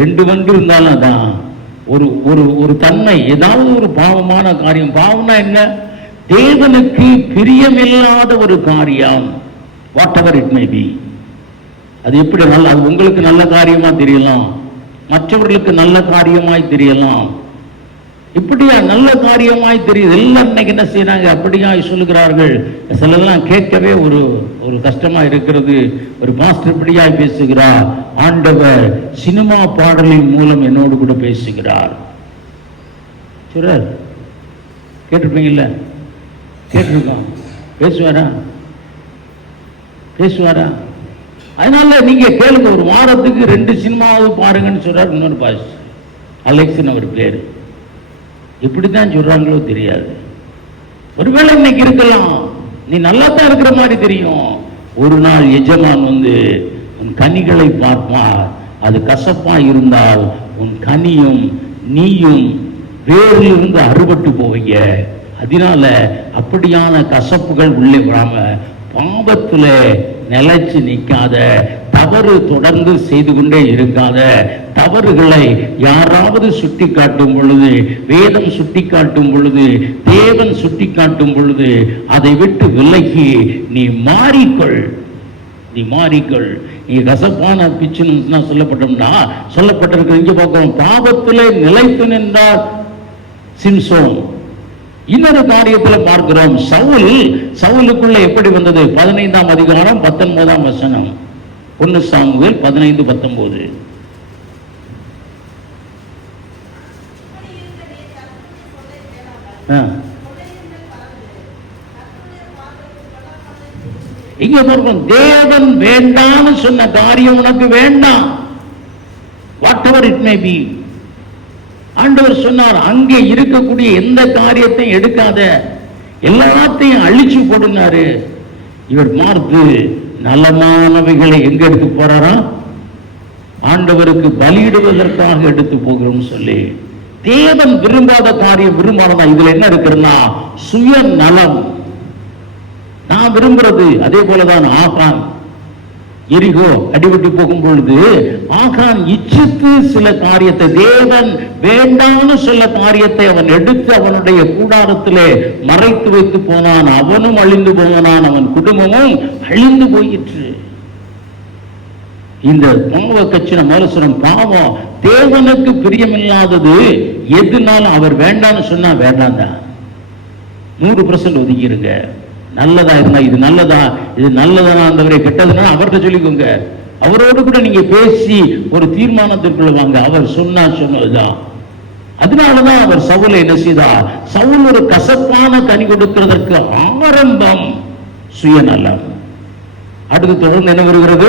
2 வண்டு இருந்தாலும் அதான் ஒரு தன்மை. ஏதாவது ஒரு பாவமான காரியம். பாவம்னா என்ன? தேவனுக்கு பிரியமில்லாத ஒரு காரியம். What ever it may be. அது எப்படி அது உங்களுக்கு நல்ல காரியமா தெரியலாம், மற்றவர்களுக்கு நல்ல காரியமாய் தெரியலாம். இப்படியா நல்ல காரியமாய் தெரியுது. எல்லாம் இன்னைக்கு என்ன செய்யறாங்க? அப்படியாய் சொல்லுகிறார்கள். சிலதெல்லாம் கேட்கவே ஒரு கஷ்டமா இருக்கிறது. ஒரு பாஸ்டர் இப்படியாய் பேசுகிறார். ஆண்டவர் சினிமா பாடலின் மூலம் என்னோடு கூட பேசுகிறார். சொல்றார், கேட்டிருப்பீங்கல்ல? கேட்டிருக்கோம். பேசுவாரா? அதனால நீங்க கேளுங்க, ஒரு வாரத்துக்கு 2 சினிமாவது பாருங்கன்னு சொல்றாரு இன்னொரு பாஸ்டர். அலெக்சன் அவர் பேரு. இப்படித்தான் சொல்றாங்களோ தெரியாது. ஒருவேளை இன்னைக்கு இருக்கலாம், நீ நல்லா தான் இருக்கிற மாதிரி தெரியும். ஒரு நாள் எஜமான் உன் கனிகளை பார்ப்பார். அது கசப்பா இருந்தால் உன் கனியும் நீயும் வேரிலிருந்து அறுபட்டு போவீங்க. அதனால அப்படியான கசப்புகள் உள்ளே வராம பாவத்துல நிலைச்சு நிற்காத, தவறு தொடர்ந்து செய்து கொண்டே இருக்காத. தவறுகளை யாராவது சுட்டி காட்டும் பொழுது, வேதம் சுட்டி காட்டும் பொழுது, தேவன் சுட்டி காட்டும் பொழுது அதை விட்டு விலகி நீ மாறிக்கொள். நீ கசப்பான பிச்சுன்னு சொல்லப்பட்டிருக்க. இங்க பார்க்கிறோம், பாவத்திலே நிலைத்து நின்றார் சிம்சோன். இன்னொரு காரியத்தில் பார்க்கிறோம், சவுலுக்குள்ள எப்படி வந்தது? 15ஆம் அதிகாரம் 19ஆம் வசனம். 1 சாமுவேல் 15:19. இங்க பார்க்கிறோம், தேவன் வேண்டாம்னு சொன்ன காரியம் உனக்கு வேண்டாம். What ever it may be. ஆண்டவர் சொன்னார், அங்கே இருக்கக்கூடிய எந்த காரியத்தையும் எடுக்காத, எல்லாத்தையும் அழிச்சு போடுனாரு. இவர் பார்த்து நலமானவைகளை எங்க எடுத்து போறாரா? ஆண்டவருக்கு பலியிடுவதற்காக எடுத்து போகிறோம் சொல்லி. தேவன் விரும்பாத காரியம் விரும்பாததா? இதுல என்ன இருக்குன்னா சுயநலம். நான் விரும்புறது. அதே போலதான் ஆகான் எரிகோ அடிபட்டு போகும் பொழுது ஆகான் இச்சித்து சில காரியத்தை, தேவன் வேண்டாம்னு சில காரியத்தை அவன் எடுத்து அவனுடைய கூடாரத்திலே மறைத்து வைத்து போனான். அவனும் அழிந்து போனான், அவன் குடும்பமும் அழிந்து போயிற்று. இந்த பாவ கட்சின மறுசுரம் பாவம் தேவனுக்கு பிரியமில்லாதது. எதுனாலும் அவர் வேண்டாம்னு சொன்னா வேண்டாம் தான். 100% ஒதுக்கிருங்க. நல்லதா இருந்தா இது நல்லதா, இது நல்லதானா, அந்தவரை கெட்டதுன்னா அவர்கிட்ட சொல்லிக்கோங்க. அவரோடு கூட நீங்க பேசி ஒரு தீர்மானத்திற்குள்ள வாங்க. அவர் சொன்னதுதான். அதனாலதான் அவர் சவுலை என்ன செய்தார்? சவுல் ஒரு கசப்பான கனி கொடுக்கிறதற்கு ஆரம்பம் சுயநலம். அடுத்து தொடர்ந்து என்ன வருகிறது?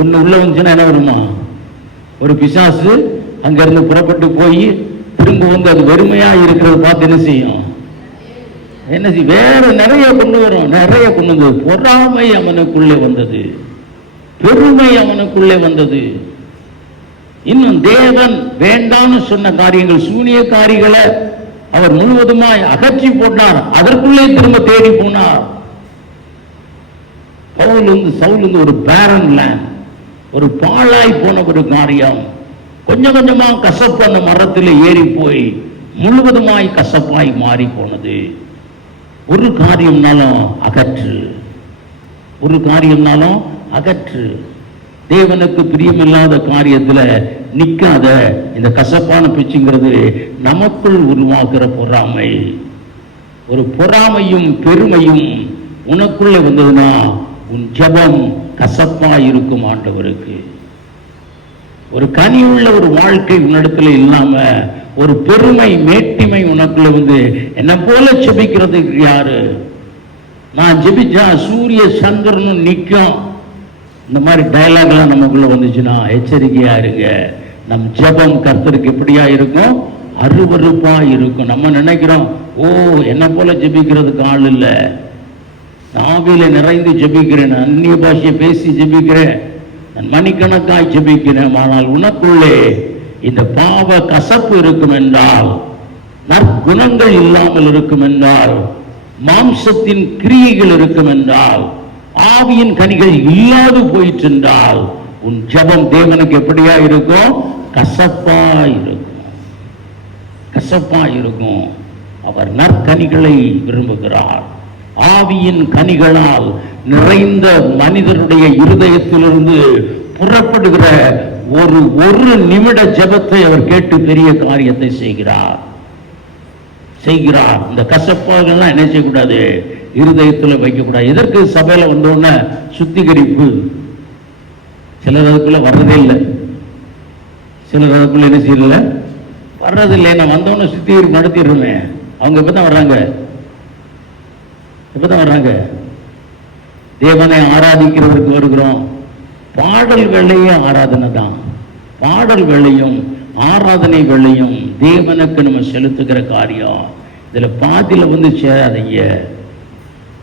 ஒண்ணு உள்ள வந்துச்சுன்னா என்ன வருமா? ஒரு பிசாசு அங்க இருந்து புறப்பட்டு போய் திரும்ப அது வெறுமையா இருக்கிறத பார்த்து என்ன செய்யும்? வேற நிறைய கொண்டு வரும். நிறைய கொண்டு வந்தது. பொறாமை அவனுக்குள்ளே வந்தது, பெருமை அவனுக்குள்ளே வந்தது. இன்னும் தேவன் வேண்டாம்னு சொன்ன காரியங்கள், சூனியக்காரிகளை அவர் முழுவதுமாய் அகற்றி போட்டார். அதற்குள்ளே திரும்ப தேடி போனார். சவுல் வந்து ஒரு பேரன் லேண்ட், ஒரு பாழாய் போன ஒரு காரியம். கொஞ்சம் கொஞ்சமா கசப்பு அந்த மரத்தில் ஏறி போய் முழுவதுமாய் கசப்பாய் மாறி போனது. ஒரு காரியம்னாலும் அகற்று, ஒரு காரியம்னாலும் அகற்று. தேவனுக்கு பிரியமில்லாத காரியத்துல நிக்காத. இந்த கசப்பான பிச்சுங்கிறது நமக்குள் உருவாக்குற பொறாமை. ஒரு பொறாமையும் பெருமையும் உனக்குள்ள வந்ததுன்னா உன் ஜெபம் கசப்பா இருக்கும் ஆண்டவருக்கு. ஒரு கனியுள்ள ஒரு வாழ்க்கை உன்னிடத்துல இல்லாம ஒரு பெருமை மேட்டிமை உனக்குள்ள வந்து என்ன போல ஜெபிக்கிறது யாரு? நான் ஜெபிச்சா சூரிய சந்திரனும் நிற்கும். இந்த மாதிரி டயலாக் எல்லாம் நமக்குள்ள வந்துச்சுன்னா எச்சரிக்கையா இருங்க. நம் ஜெபம் கர்த்தருக்கு எப்படியா இருக்கும்? அருவருப்பா இருக்கும். நம்ம நினைக்கிறோம், ஓ என்ன போல ஜெபிக்கிறதுக்கு ஆள் இல்லை, நாவில நிறைந்து ஜெபிக்கிறேன், அந்நிய பாஷையை பேசி ஜெபிக்கிறேன், நான் மணிக்கணக்காய் ஜெபிக்கிறேன். ஆனால் உனக்குள்ளே இந்த பாவ கசப்பு இருக்கும் என்றால், நற்குணங்கள் இல்லாமல் இருக்கும் என்றால், மாம்சத்தின் கிரியைகள் இருக்கும் என்றால், ஆவியின் கனிகள் இல்லாது போயிட்டு என்றால், உன் ஜெபம் தேவனுக்கு எப்படியா இருக்கும்? கசப்பா இருக்கும், கசப்பா இருக்கும். அவர் நற்கனிகளை விரும்புகிறார். ஆவியின் கனிகளால் நிறைந்த மனிதனுடைய இருதயத்திலிருந்து புறப்படுகிற ஒரு நிமிட ஜெபத்தை அவர் கேட்டு பெரிய காரியத்தை செய்கிறார். இந்த கசப்பாகலாம் என்ன செய்யக்கூடாது? இருதயத்தில் வைக்கக்கூடாது. எதற்கு சபையில வந்தோடனே சுத்திகரிப்பு? சிலர் அதுக்குள்ள வர்றதே இல்லை, சிலர் அதுக்குள்ள என்ன செய்யல, வர்றதில்லை. நான் வந்தோடனே சுத்திகரிப்பு நடத்திடுறோமே. அவங்க எப்பதான் வர்றாங்க? எப்பதான் வர்றாங்க? தேவனை ஆராதிக்கிறவருக்கு வருகிறோம். பாடல் வேளையும் ஆராதனை தான். பாடல் வேளையும் ஆராதனை வேளையும் தேவனுக்கு நம்ம செலுத்துகிற காரியம். இதுல பாதியில வந்து சேராதீங்க,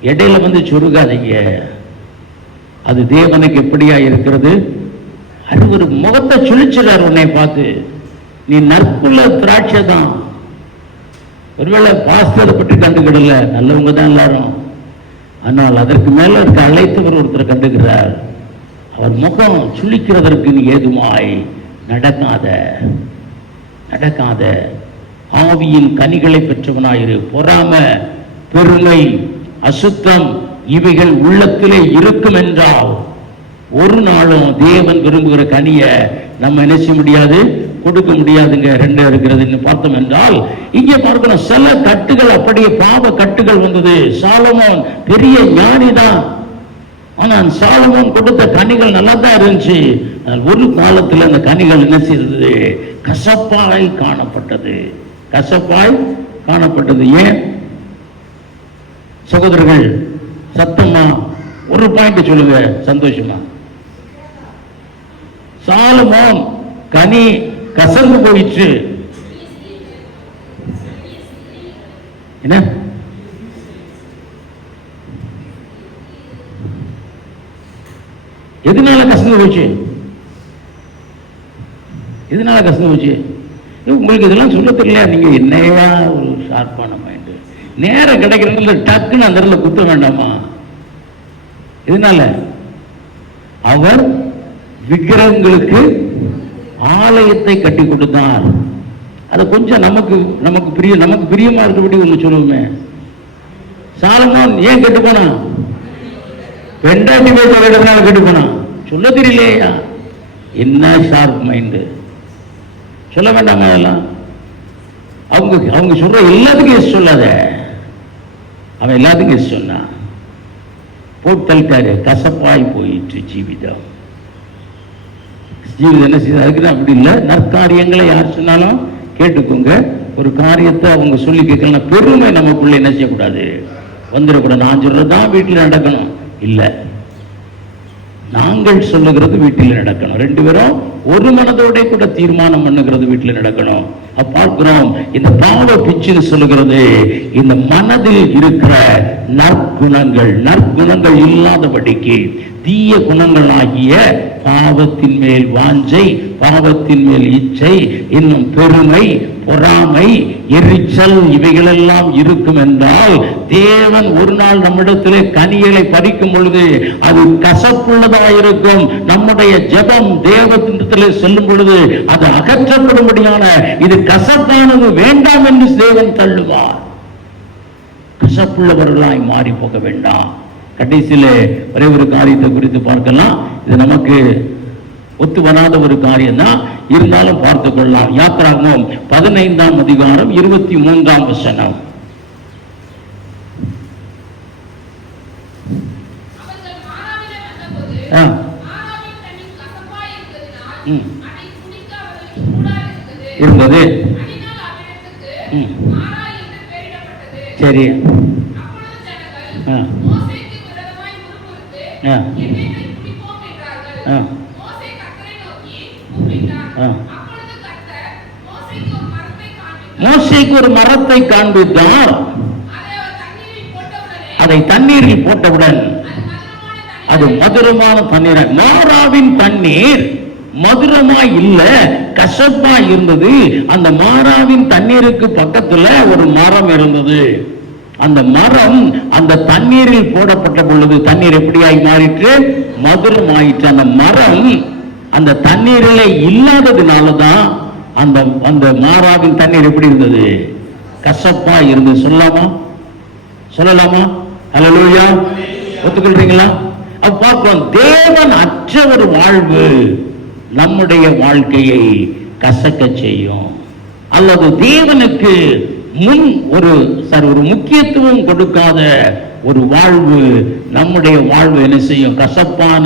இடையில வந்து சுருகாதீங்க. அது தேவனுக்கு எப்படியா இருக்கிறது? அது ஒரு முகத்தை சுழிச்சுறார் உன்னை பார்த்து. நீ நற்குல திராட்சை தான். ஒருவேளை பாஸ்டரை பற்றி கண்டுக்கிடல, நல்லவங்க தான் எல்லாரும். ஆனால் அதற்கு மேல இருக்க அழைத்தவர் ஒருத்தர் கண்டுகிறார். அவர் முகம் சுழிக்கிறதற்கு நீ ஏதுமாய் நடக்காத, நடக்காத. ஆவியின் கனிகளை பெற்றவனாயிரு. பொறாம, பெருமை, அசுத்தம் இவைகள் உள்ளத்திலே இருக்கும் என்றால் ஒரு நாளும் தேவன் விரும்புகிற கனிய நம்ம என்ன செய்ய முடியாது? கொடுக்க முடியாதுங்க. ரெண்டு இருக்கிறது பார்த்தோம் என்றால், இங்கே பார்க்கணும், சில கட்டுகள் அப்படியே பாவ கட்டுகள் வந்தது. சாலமோன் பெரிய ஞானிதான், ஆனால் சாலமோன் கொடுத்த கனிகள் நல்லா தான் இருந்துச்சு. ஒரு காலத்தில் அந்த கனிகள் என்ன செய்தது? கசப்பாய் காணப்பட்டது, கசப்பாய் காணப்பட்டது. ஏன் சகோதரர்கள் சத்தமா ஒரு பாயிண்ட் சொல்லுங்க சந்தோஷமா? சாலமோன் கனி கசந்து போயிற்று. என்ன? எதனால கசந்து போச்சு? எதனால கசந்து போச்சு? உங்களுக்கு இதெல்லாம் சொல்ல தெரியல. நீங்க என்னையா ஒரு ஷார்ப்பான மைண்ட். நேரம் கிடைக்கிறதுல டக்குன்னு அந்த இடத்துல குத்த வேண்டாமா? இதனால அவர் விக்கிரகங்களுக்கு ஆலயத்தை கட்டி கொடுத்தார். அதை கொஞ்சம் நமக்கு பிரியமா இருக்கபடி ஒன்று சொல்லுவோமே. சாலமோன் ஏன் கெட்டு போனான்? பெண்டாட்டி பேச வேண்டதுனால கெட்டு போனான். சொல்ல தெரியலையா? என்ன ஷார்ப் மைண்டு. சொல்ல வேண்டாங்க அதெல்லாம். அவங்க சொல்ற எல்லாத்துக்கும் எஸ் சொல்லாத. அவன் எல்லாத்துக்கும் எஸ் சொன்னான். போட்டு தள்ளிட்டாரு. கசப்பாய் போயிற்று ஜீவிதம். ஜீவிதம் என்ன செய்ய? அதுக்குதான் அப்படி இல்லை. நற்காரியங்களை யார் சொன்னாலும் கேட்டுக்கோங்க. ஒரு காரியத்தை அவங்க சொல்லி கேட்கலாம். பெருமை நமக்குள்ள என்ன செய்யக்கூடாது? வந்துடக்கூடாது. நான் சொல்றதுதான் வீட்டில் நடக்கணும் இல்லை, நாங்கள் சொல்லுகிறது வீட்டில் நடக்கணும். ரெண்டு பேரும் ஒரு மனதோட கூட தீர்மானம் பண்ணுகிறது வீட்டில் நடக்கணும். பார்க்கிறோம், இந்த பாவ பிச்சுன்னு சொல்லுகிறது இந்த மனதில் இருக்கிற நற்குணங்கள் இல்லாதபடிக்கு தீய குணங்கள் ஆகிய பாவத்தின் மேல் வாஞ்சை, பாவத்தின் மேல் இச்சை, இன்னும் பெருமை, பொறாமை, எரிச்சல் இவைகளெல்லாம் இருக்கும் என்றால் தேவன் ஒரு நாள் நம்மிடத்திலே கனிகளை பறிக்கும் பொழுது அது கசப்புள்ளதாக இருக்கும். நம்முடைய ஜெபம் தேவத்திலே செல்லும் பொழுது அது அகற்றப்படும்படியான இது கசப்பானது வேண்டாம் என்று தேவன் தள்ளுவார். கசப்புள்ளவர்களாய் மாறி போக வேண்டாம். கடைசியிலே ஒரே ஒரு காரியத்தை குறித்து பார்க்கலாம். இது நமக்கு ஒத்து வராத ஒரு காரியம் தான், இருந்தாலும் பார்த்துக் கொள்ளலாம். யாத்திராகமம் 15ஆம் அதிகாரம் 23ஆம் வசனம். இருந்தது. சரி. மோசேக்கு ஒரு மரத்தை காண்பித்தார். அதை தண்ணீரில் போட்டவுடன் அது மதுரமான தண்ணீர். மாராவின் தண்ணீர் மதுரமாய் இல்ல, கசப்பாய் இருந்தது. அந்த மாராவின் தண்ணீருக்கு பக்கத்துல ஒரு மரம் இருந்தது. அந்த மரம் அந்த தண்ணீரில் போடப்பட்ட பொழுது தண்ணீர் எப்படியாய் மாறிற்று? மதுரமாயிற்று. அந்த மரம் அந்த தண்ணீரிலே இல்லாததுனாலதான் அந்த அந்த மாராவின் தண்ணீர் எப்படி இருந்தது? கசப்பா இருந்தது. சொல்லலாமா? ஹல்லேலூயா. ஒத்துக்கொள்றீங்களா? அப்ப பார்க்கிறோம், தேவன் அற்ற ஒரு வாழ்வு நம்முடைய வாழ்க்கையை கசக்க செய்யும். அல்லது தேவனுக்கு முன் ஒரு முக்கியத்துவம் கொடுக்காத ஒரு வாழ்வு நம்முடைய வாழ்வு என்ன செய்யும்? கசப்பான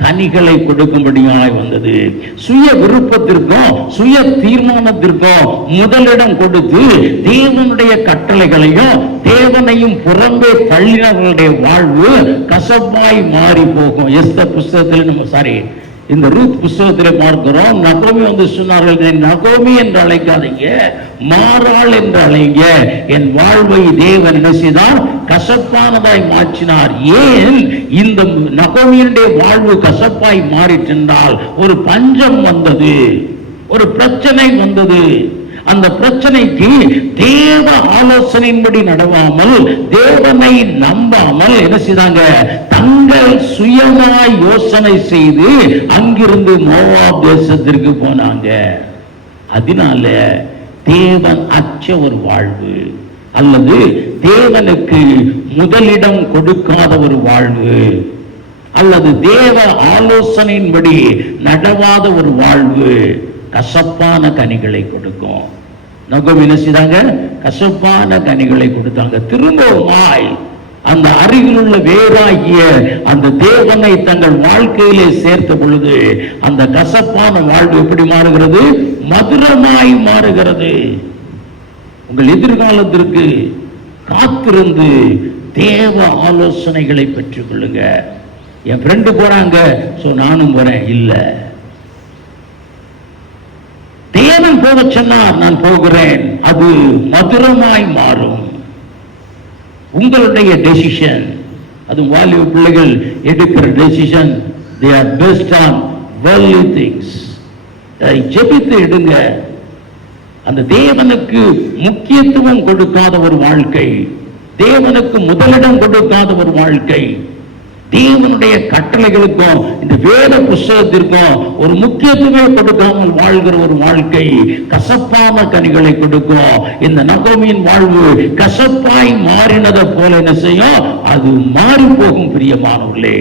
கனிகளை கொடுக்கும்படியாய் வந்தது. சுய விருப்பத்திற்கும் சுய தீர்மானத்திற்கும் முதலிடம் கொடுத்து தேவனுடைய கட்டளைகளையும் தேவனையும் புறம்பே தள்ளினவர்களுடைய வாழ்வு கசப்பாய் மாறி போகும். எஸ்தர் புஸ்தகத்தில் இந்த ரூத் புஸ்தகத்தில் பார்க்கிறோம். நகோமி வந்து சொன்னார்கள், நகோமி என்று அழைக்காதீங்க, மாறாள் என்று அழைங்க. என் வாழ்வை தேவன் என்ன செய்தார்? கசப்பானதாய் மாற்றினார். ஏன் இந்த நகோமியுடைய வாழ்வு கசப்பாய் மாறிச்சென்றால் ஒரு பஞ்சம் வந்தது, ஒரு பிரச்சனை வந்தது. அந்த பிரச்சனைக்கு தேவ ஆலோசனையின்படி நடவாமல், தேவனை நம்பாமல் என்ன செய்தாங்க? தங்கள் சுயமாய் யோசனை செய்து அங்கிருந்து மோவாப் தேசத்திற்கு போனாங்க. அதனால தேவன் அற்ற ஒரு வாழ்வு அல்லது தேவனுக்கு முதலிடம் கொடுக்காத ஒரு வாழ்வு அல்லது தேவ ஆலோசனையின்படி நடவாத ஒரு வாழ்வு கசப்பான கனிகளை கொடுக்கும். நகோமி என்ன செய்தாங்க? கசப்பான கனிகளை கொடுத்தாங்க. திரும்பவுமாய் அந்த அருகில் உள்ள வேறாகிய அந்த தேவனை தங்கள் வாழ்க்கையிலே சேர்த்த பொழுது அந்த கசப்பான வாழ்வு எப்படி மாறுகிறது? மதுரமாய் மாறுகிறது. உங்கள் எதிர்காலத்திற்கு காத்திருந்து தேவ ஆலோசனைகளை பெற்றுக் கொள்ளுங்க. என் ஃப்ரெண்டு போறாங்க, சோ நானும் போறேன் இல்ல, தேவன் போக சொன்னார், நான் போகிறேன். அது மதுரமாய் மாறும். உங்களுடைய டெசிஷன், அது வாலிப பிள்ளைகள் எடுக்கிற decision, they are based on worldly things. ஜெபித்து எடுங்க. அந்த தேவனுக்கு முக்கியத்துவம் கொடுக்காத ஒரு வாழ்க்கை, தேவனுக்கு முதலிடம் கொடுக்காத ஒரு வாழ்க்கை, தேவனுடைய கட்டளைகளுக்கும் இந்த வேத புஸ்தகத்திற்கும் ஒரு முக்கியத்துவம் கொடுக்காமல் வாழ்கிற ஒரு வாழ்க்கை கசப்பான கனிகளை கொடுக்கும். இந்த நகோமியின் வாழ்வு கசப்பாய் மாறினதை போல என்ன செய்யும்? அது மாறி போகும். பிரியமானவர்களே,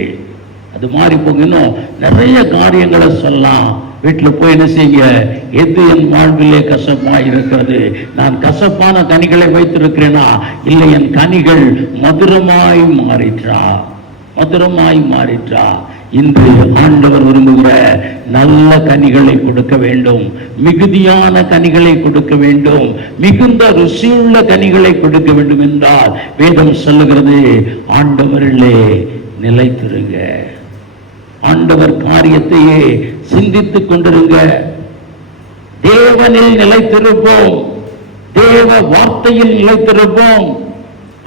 அது மாறி போகும். இன்னும் நிறைய காரியங்களை சொல்லலாம். வீட்டில் போய் என்ன செய்யுங்க? எது என் வாழ்விலே கசப்பாய் இருக்கிறது? நான் கசப்பான கனிகளை வைத்திருக்கிறேனா இல்லை என் கனிகள் மதுரமாய் மாறிற்றா? மதுரமாய் மாறிற்றா? இன்று ஆண்டவர் விரும்புகிற நல்ல கனிகளை கொடுக்க வேண்டும், மிகுதியான கனிகளை கொடுக்க வேண்டும், மிகுந்த ருசியுள்ள கனிகளை கொடுக்க வேண்டும் என்றால் வேதம் சொல்லுகிறது, ஆண்டவரிலே நிலைத்திருங்க. ஆண்டவர் காரியத்தையே சிந்தித்துக் கொண்டிருங்க. தேவனில் நிலைத்திருப்போம், தேவ வார்த்தையில் நிலைத்திருப்போம்.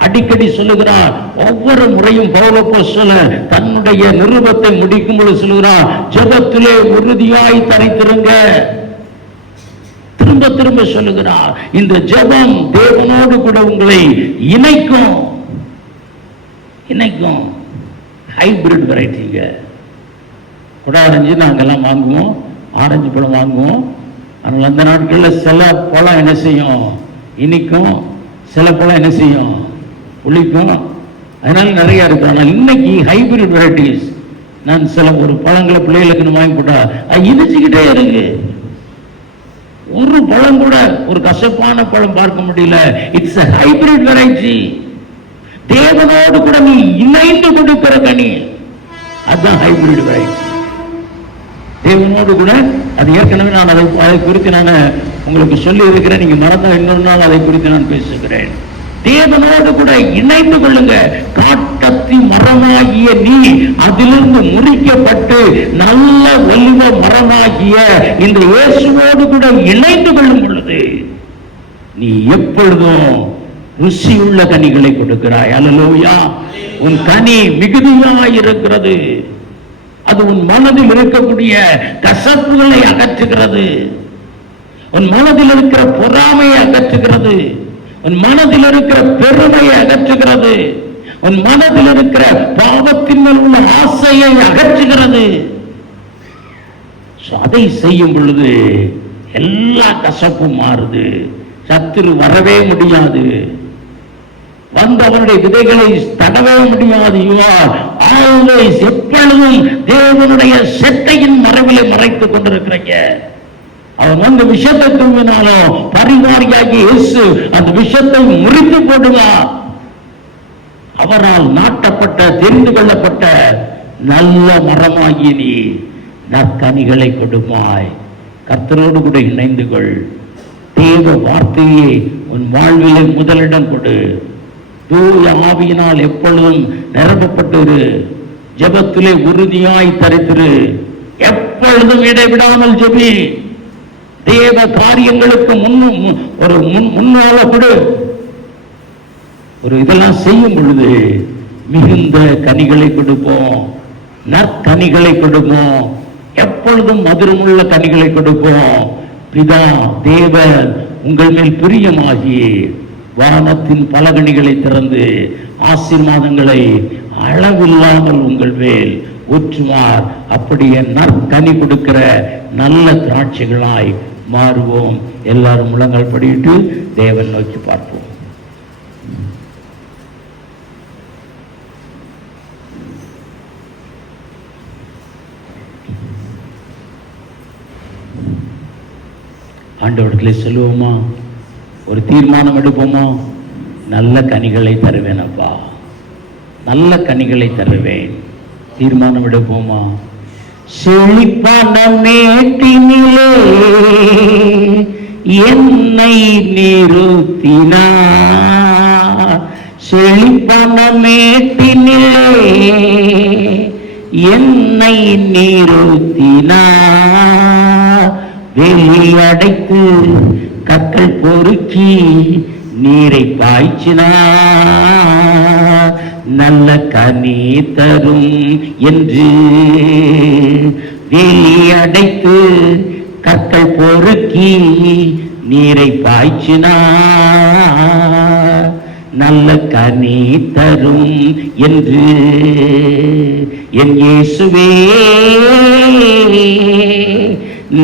அடிக்கடி சொல்லுகிறார். ஒவ்வொரு முறையும் பவுல் அப்போஸ்தலன் தன்னுடைய நிருபத்தை முடிக்கும் பொழுது சொல்லுகிறார், ஜெபத்திலே உறுதியாய் தரித்திருங்க. திரும்ப திரும்ப திரும்ப சொல்லுகிறார், இந்த ஜெபம் தேவனோடு கூட உங்களை இணைக்கும். ஹைபிரிட் வெரைட்டிங்க. கூட ஆரஞ்சு நாங்கெல்லாம் வாங்குவோம், ஆரஞ்சு பழம் வாங்குவோம். ஆனால் அந்த நாட்களில் சில பழம் என்ன செய்யும்? இனிக்கும். சில பழம் என்ன செய்யும்? புளிக்கும். அதனால நிறைய இருக்கு. ஆனால் இன்னைக்கு ஹைபிரிட் வெரைட்டிஸ். நான் சில ஒரு பழங்களை பிள்ளைகளுக்கு வாங்கி போட்டா இனிச்சுக்கிட்டே இருக்கு. ஒரு பழம் கூட ஒரு கசப்பான பழம் பார்க்க முடியல. It's a hybrid variety. தேவனோடு கூட நீ இணைந்து கொடுக்கிற கனி, அதுதான் ஹைபிரிட் வெரைட்டி. தேவனோடு கூட அது ஏற்கனவே நான் அதை குறித்து நான் உங்களுக்கு சொல்லி இருக்கிறேன். நீங்க மறந்தா இன்னொரு நாள் அதை குறித்து நான் பேசுகிறேன். தேவனோடு கூட இணைந்து கொள்ளுங்க. காட்டத்தி மரமாகிய நீ அதிலிருந்து முறிக்கப்பட்டு நல்ல ஒலிவ மரமாகிய இந்த இயேசுவோடு கூட இணைந்து கொள்ளும் பொழுது நீ எப்பொழுதும் ருசியுள்ள கனிகளை கொடுக்கிறாய். அல்லேலூயா. உன் கனி மிகுதியாய் இருக்கிறது. அது உன் மனதில் இருக்கக்கூடிய கசப்புகளை அகற்றுகிறது. உன் மனதில் இருக்கிற பொறாமையை அகற்றுகிறது. உன் மனதில் இருக்கிற பெருமையை அகற்றுகிறது. உன் மனதில் இருக்கிற பாவத்தின் மேல் உள்ள ஆசையை அகற்றுகிறது. அதை செய்யும் பொழுது எல்லா கசப்பும் மாறுது. சத்துரு வரவே முடியாது. வந்தவனுடைய விதைகளை தடவே முடியாது. எப்பொழுதும் தேவனுடைய செட்டையின் மறைவிலை மறைத்துக் கொண்டிருக்கிறீங்க. அவன் வந்து விஷத்தை தூங்கினாலும் பரிவாரியாகி இயேசு அந்த விஷத்தை முறித்து போடுவார். அவரால் நாட்டப்பட்ட தெரிந்து கொள்ளப்பட்ட நல்ல மரமாகி நீ நற்கனிகளை கொடுமாய். கர்த்தரோடு கூட இணைந்து கொள். தேவ வார்த்தையே உன் வாழ்விலே முதலிடம் கொடு. தூய ஆவியினால் எப்பொழுதும் நிரப்பப்பட்டு ஜெபத்திலே உறுதியாய் தரித்திரு. எப்பொழுதும் இடைவிடாமல் ஜெபி. தேவ காரியங்களுக்கு முன்னால கொடு. ஒரு இதெல்லாம் செய்யும் பொழுது மிகுந்த கனிகளை கொடுப்போம். நற்கனிகளை கொடுப்போம். எப்பொழுதும் மதுரமுள்ள கனிகளை கொடுப்போம். பிதா தேவன் உங்கள் மேல் பிரியமாகி வானத்தின் பலகணிகளை திறந்து ஆசீர்வாதங்களை அளவில்லாமல் உங்கள் மேல் ஊற்றுவார். அப்படியே நற்கனி கொடுக்கிற நல்ல திராட்சைகளாய் மாறுவோம். எல்லாரும் முழங்கால் படியிட்டு தேவன் நோக்கி பார்ப்போம். ஆண்டவர்களே சொல்லுவோமா? ஒரு தீர்மானம் எடுப்போமா? நல்ல கனிகளை தருவேன் அப்பா, நல்ல கனிகளை தருவேன். தீர்மானம் எடுப்போமா? செழிப்பான மேட்டினிலே என்னை நிறுத்தினார். செழிப்பான மேட்டினிலே என்னை நிறுத்தினார். வெளியடைத்து கற்கள் பொறுக்கி நீரை பாய்ச்சினார். நல்ல கனி தரும் என்று வெளியடைத்து கற்கள் பொறுக்கி நீரை பாய்ச்சினார். நல்ல கனி தரும் என்று என் இயேசுவே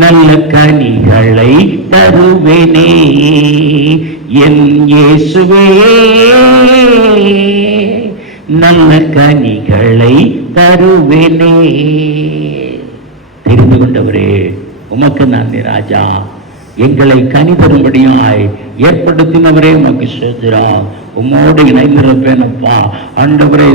நல்ல கனிகளை தருவேனே. என் இயேசுவே நல்ல கனிகளை தருவேனே. தெரிந்து கொண்டவரே, உமக்கு நன்றி ராஜா. எங்களை கனி தரும்படியாய் ஏற்படுத்தினவரே உமக்கு ஸ்தோத்திரம். உம்மோடு இணைந்திருப்பேன் அப்பா. ஆண்டவரே,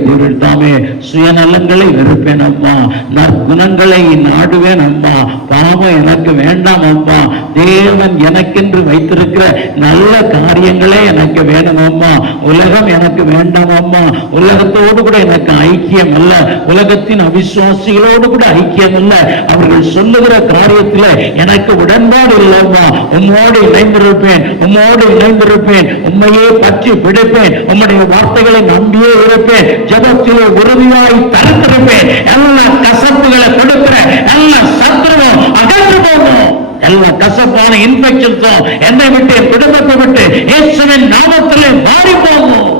தாமே சுயநலங்களை வெறுப்பேன் அப்பா. நற்குணங்களை நாடுவேன் அப்பா. பாவம் எனக்கு வேண்டாம் அப்பா. தேவன் எனக்கென்று வைத்திருக்கிற நல்ல காரியங்களே எனக்கு வேணும் அம்மா. உலகம் எனக்கு வேண்டாம் அம்மா. உலகத்தோடு கூட எனக்கு ஐக்கியம் அல்ல. உலகத்தின் அவிசுவாசிகளோடு கூட ஐக்கியம் அல்ல. அவர்கள் சொல்லுகிற காரியத்தில் எனக்கு உடன்பாடு இல்லைம்மா. உம்மோடு இணைந்திருப்பேன், உம்மோடு இணைந்திருப்பேன். உண்மையே பற்றி விட இருப்பேன், உம்முடைய வார்த்தைகளை நம்பியே இருப்பேன், ஜெபத்திலே உறுதியாய் தரித்திருப்பேன். எல்லா கசப்புகளை கொடுக்கிற எல்லா சத்துருவும் அகன்று போகும். எல்லா கசப்பான இன்ஃபெக்ஷன்ஸும் என்னை விட்டு, குடும்பத்தை விட்டு இயேசுவின் நாமத்திலே மாறி போகும்.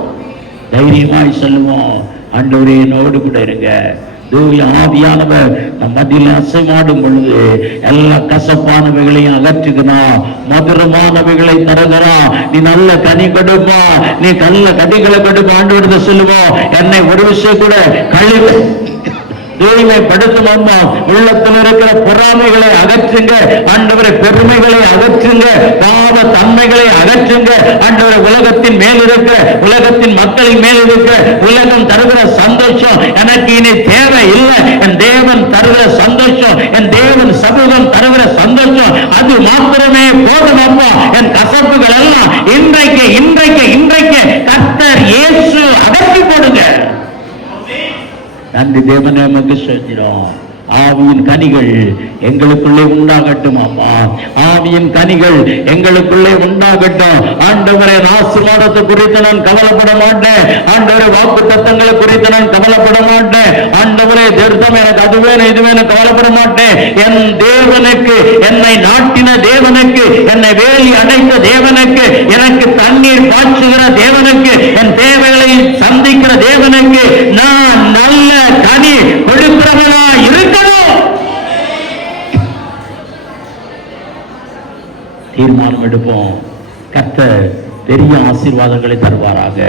தைரியமாய் சொல்லுவோம், ஆண்டவரே என்னோடு கூட இருங்க. தூய ஆவியானவர் நம் மத்தியில் அசைமாடும் பொழுது எல்லா கசப்பானவைகளையும் அகற்றுகிறான், மதுரமானவைகளை தருகிறான். நீ நல்ல கனி கொடுப்பா, நீ நல்ல கனிகளை கொடுப்பா. ஆண்டவரே சொல்லுவோம், என்னை ஒரு விஷயம் கூட கழிவு தூய்மைப்படுத்தணுமா. உள்ளத்தில் இருக்கிற பொறாமைகளை அகற்றுங்க ஆண்டவரை, பெருமைகளை அகற்றுங்க, பாவ தன்மைகளை அகற்றுங்க ஆண்டவரை. உலகத்தின் மேல் இருக்கிற, உலகத்தின் மக்களின் மேல் இருக்கிற உலகம் தருகிற சந்தோஷம் எனக்கு இனி தேவை இல்லை. என் தேவன் தருகிற சந்தோஷம், என் தேவன் சமூகம் தருகிற சந்தோஷம், அது மாத்திரமே போதுமப்பா. என் கசப்புகள் எல்லாம் இன்றைக்கு இன்றைக்கு இன்றைக்கு கர்த்தர் இயேசு அகற்றி போடுங்க. நன்றி தேவனே, நமக்கு செஞ்சிடும். ஆவியின் கனிகள் எங்களுக்குள்ளே உண்டாகட்டும் அம்மா. ஆவியின் கனிகள் எங்களுக்குள்ளே உண்டாகட்டும். ஆண்டவரே, ஆசீர்வாதத்தை குறித்து நான் கவலைப்பட மாட்டேன். ஆண்டவரே, வாக்கு தத்தங்களை குறித்து நான் கவலைப்பட மாட்டேன். ஆண்டவரே, திருத்தம் எனக்கு அது வேணும் இது வேணும் கவலைப்பட மாட்டேன். என் தேவனுக்கு, என்னை நாட்டின தேவனுக்கு, என்னை வேலி அடைத்த தேவனுக்கு, எனக்கு தண்ணீர் பாய்ச்சுகிற தேவனுக்கு, என் தேவைகளை சந்திக்கிற தேவனுக்கு நான் நல்ல கனி கொடுக்கிறவனா இருக்கணும். தீர்மானம் எடுப்போம். கர்த்தர் பெரிய ஆசீர்வாதங்களை தருவாராக.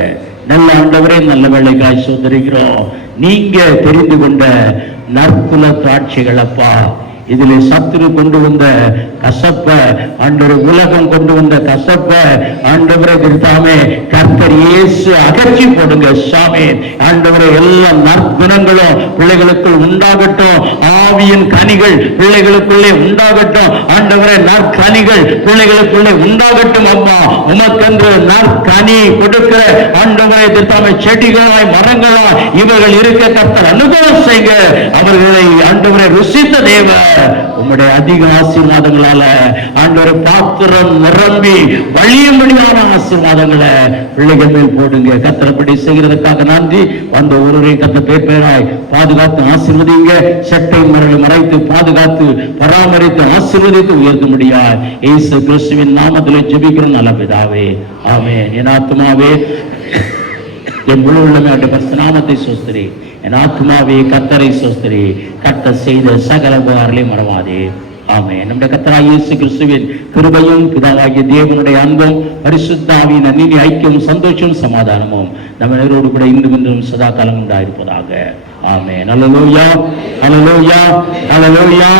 நல்ல ஆண்டவரே, நல்ல வேளைக்காய் சோதரிக்கிறோம். நீங்க தெரிந்து கொண்ட நற்குல திராட்சைகள் அப்பா, இதிலே சத்துரு கொண்டு வந்த கசப்ப, ஆண்டவரே உலகம் கொண்டு வந்த கசப்ப ஆண்டவரே திருத்தாமே கர்த்தர் இயேசு அகற்றி போடுங்க சாமி. ஆண்டவரே, எல்லா நற்குணங்களும் பிள்ளைகளுக்குள் உண்டாகட்டும். ஆவியின் கனிகள் பிள்ளைகளுக்குள்ளே உண்டாகட்டும். ஆண்டவரே, நற்கனிகள் பிள்ளைகளுக்குள்ளே உண்டாகட்டும் அம்மா. உமக்கென்று நற்கனி கொடுக்கிற ஆண்டவரே திருத்தாமே செடிகளாய் மரங்களாய் இவர்கள் இருக்க கர்த்தர் அனுகிரகம் செய்க. அவர்களை ஆண்டவரை ருசித்த தேவ உம்முடைய அதிக ஆசீர்வாதங்களால ஆண்டவரை பாத்திரம் நிரம்பி வழியும்படியான ஆசீர்வாதங்களை பிள்ளைகள் மேல் போடுங்க. கர்த்தரப்படி செய்கிறதுக்காக நன்றி. வந்த ஒருவரையும் கர்த்தர் பேர் பேராய் பாதுகாத்து ஆசீர்வதிங்க. செட்டை மரலை மறைத்து பாதுகாத்து பராமரித்து ஆசீர்வதித்து உயர்த்த முடியாது. இயேசு கிறிஸ்துவின் நாமத்திலே ஜெபிக்கிறோம் நல்ல பிதாவே, ஆமென். என் ஆத்துமாவே என் முழு உள்ளமே அவருடைய பரிசுத்த நாமத்தை சோஸ்திரி. என் ஆத்மாவே கர்த்தரை சோஸ்திரி. கர்த்தர் செய்த சகல உபகாரங்களையும் மறவாதே, ஆமென். நம்முடைய கர்த்தராகிய இயேசு கிறிஸ்துவின் கிருபையும் பிதாவாகிய தேவனுடைய அன்பும் பரிசுத்த ஆவியின் அந்நிய ஐக்கியமும் சந்தோஷமும் சமாதானமும் நம்ம நேரோடு கூட இன்றும் இன்றும் சதா காலம் உண்டாயிருப்பதாக, ஆமென். அல்லேலூயா, அல்லேலூயா, அல்லேலூயா.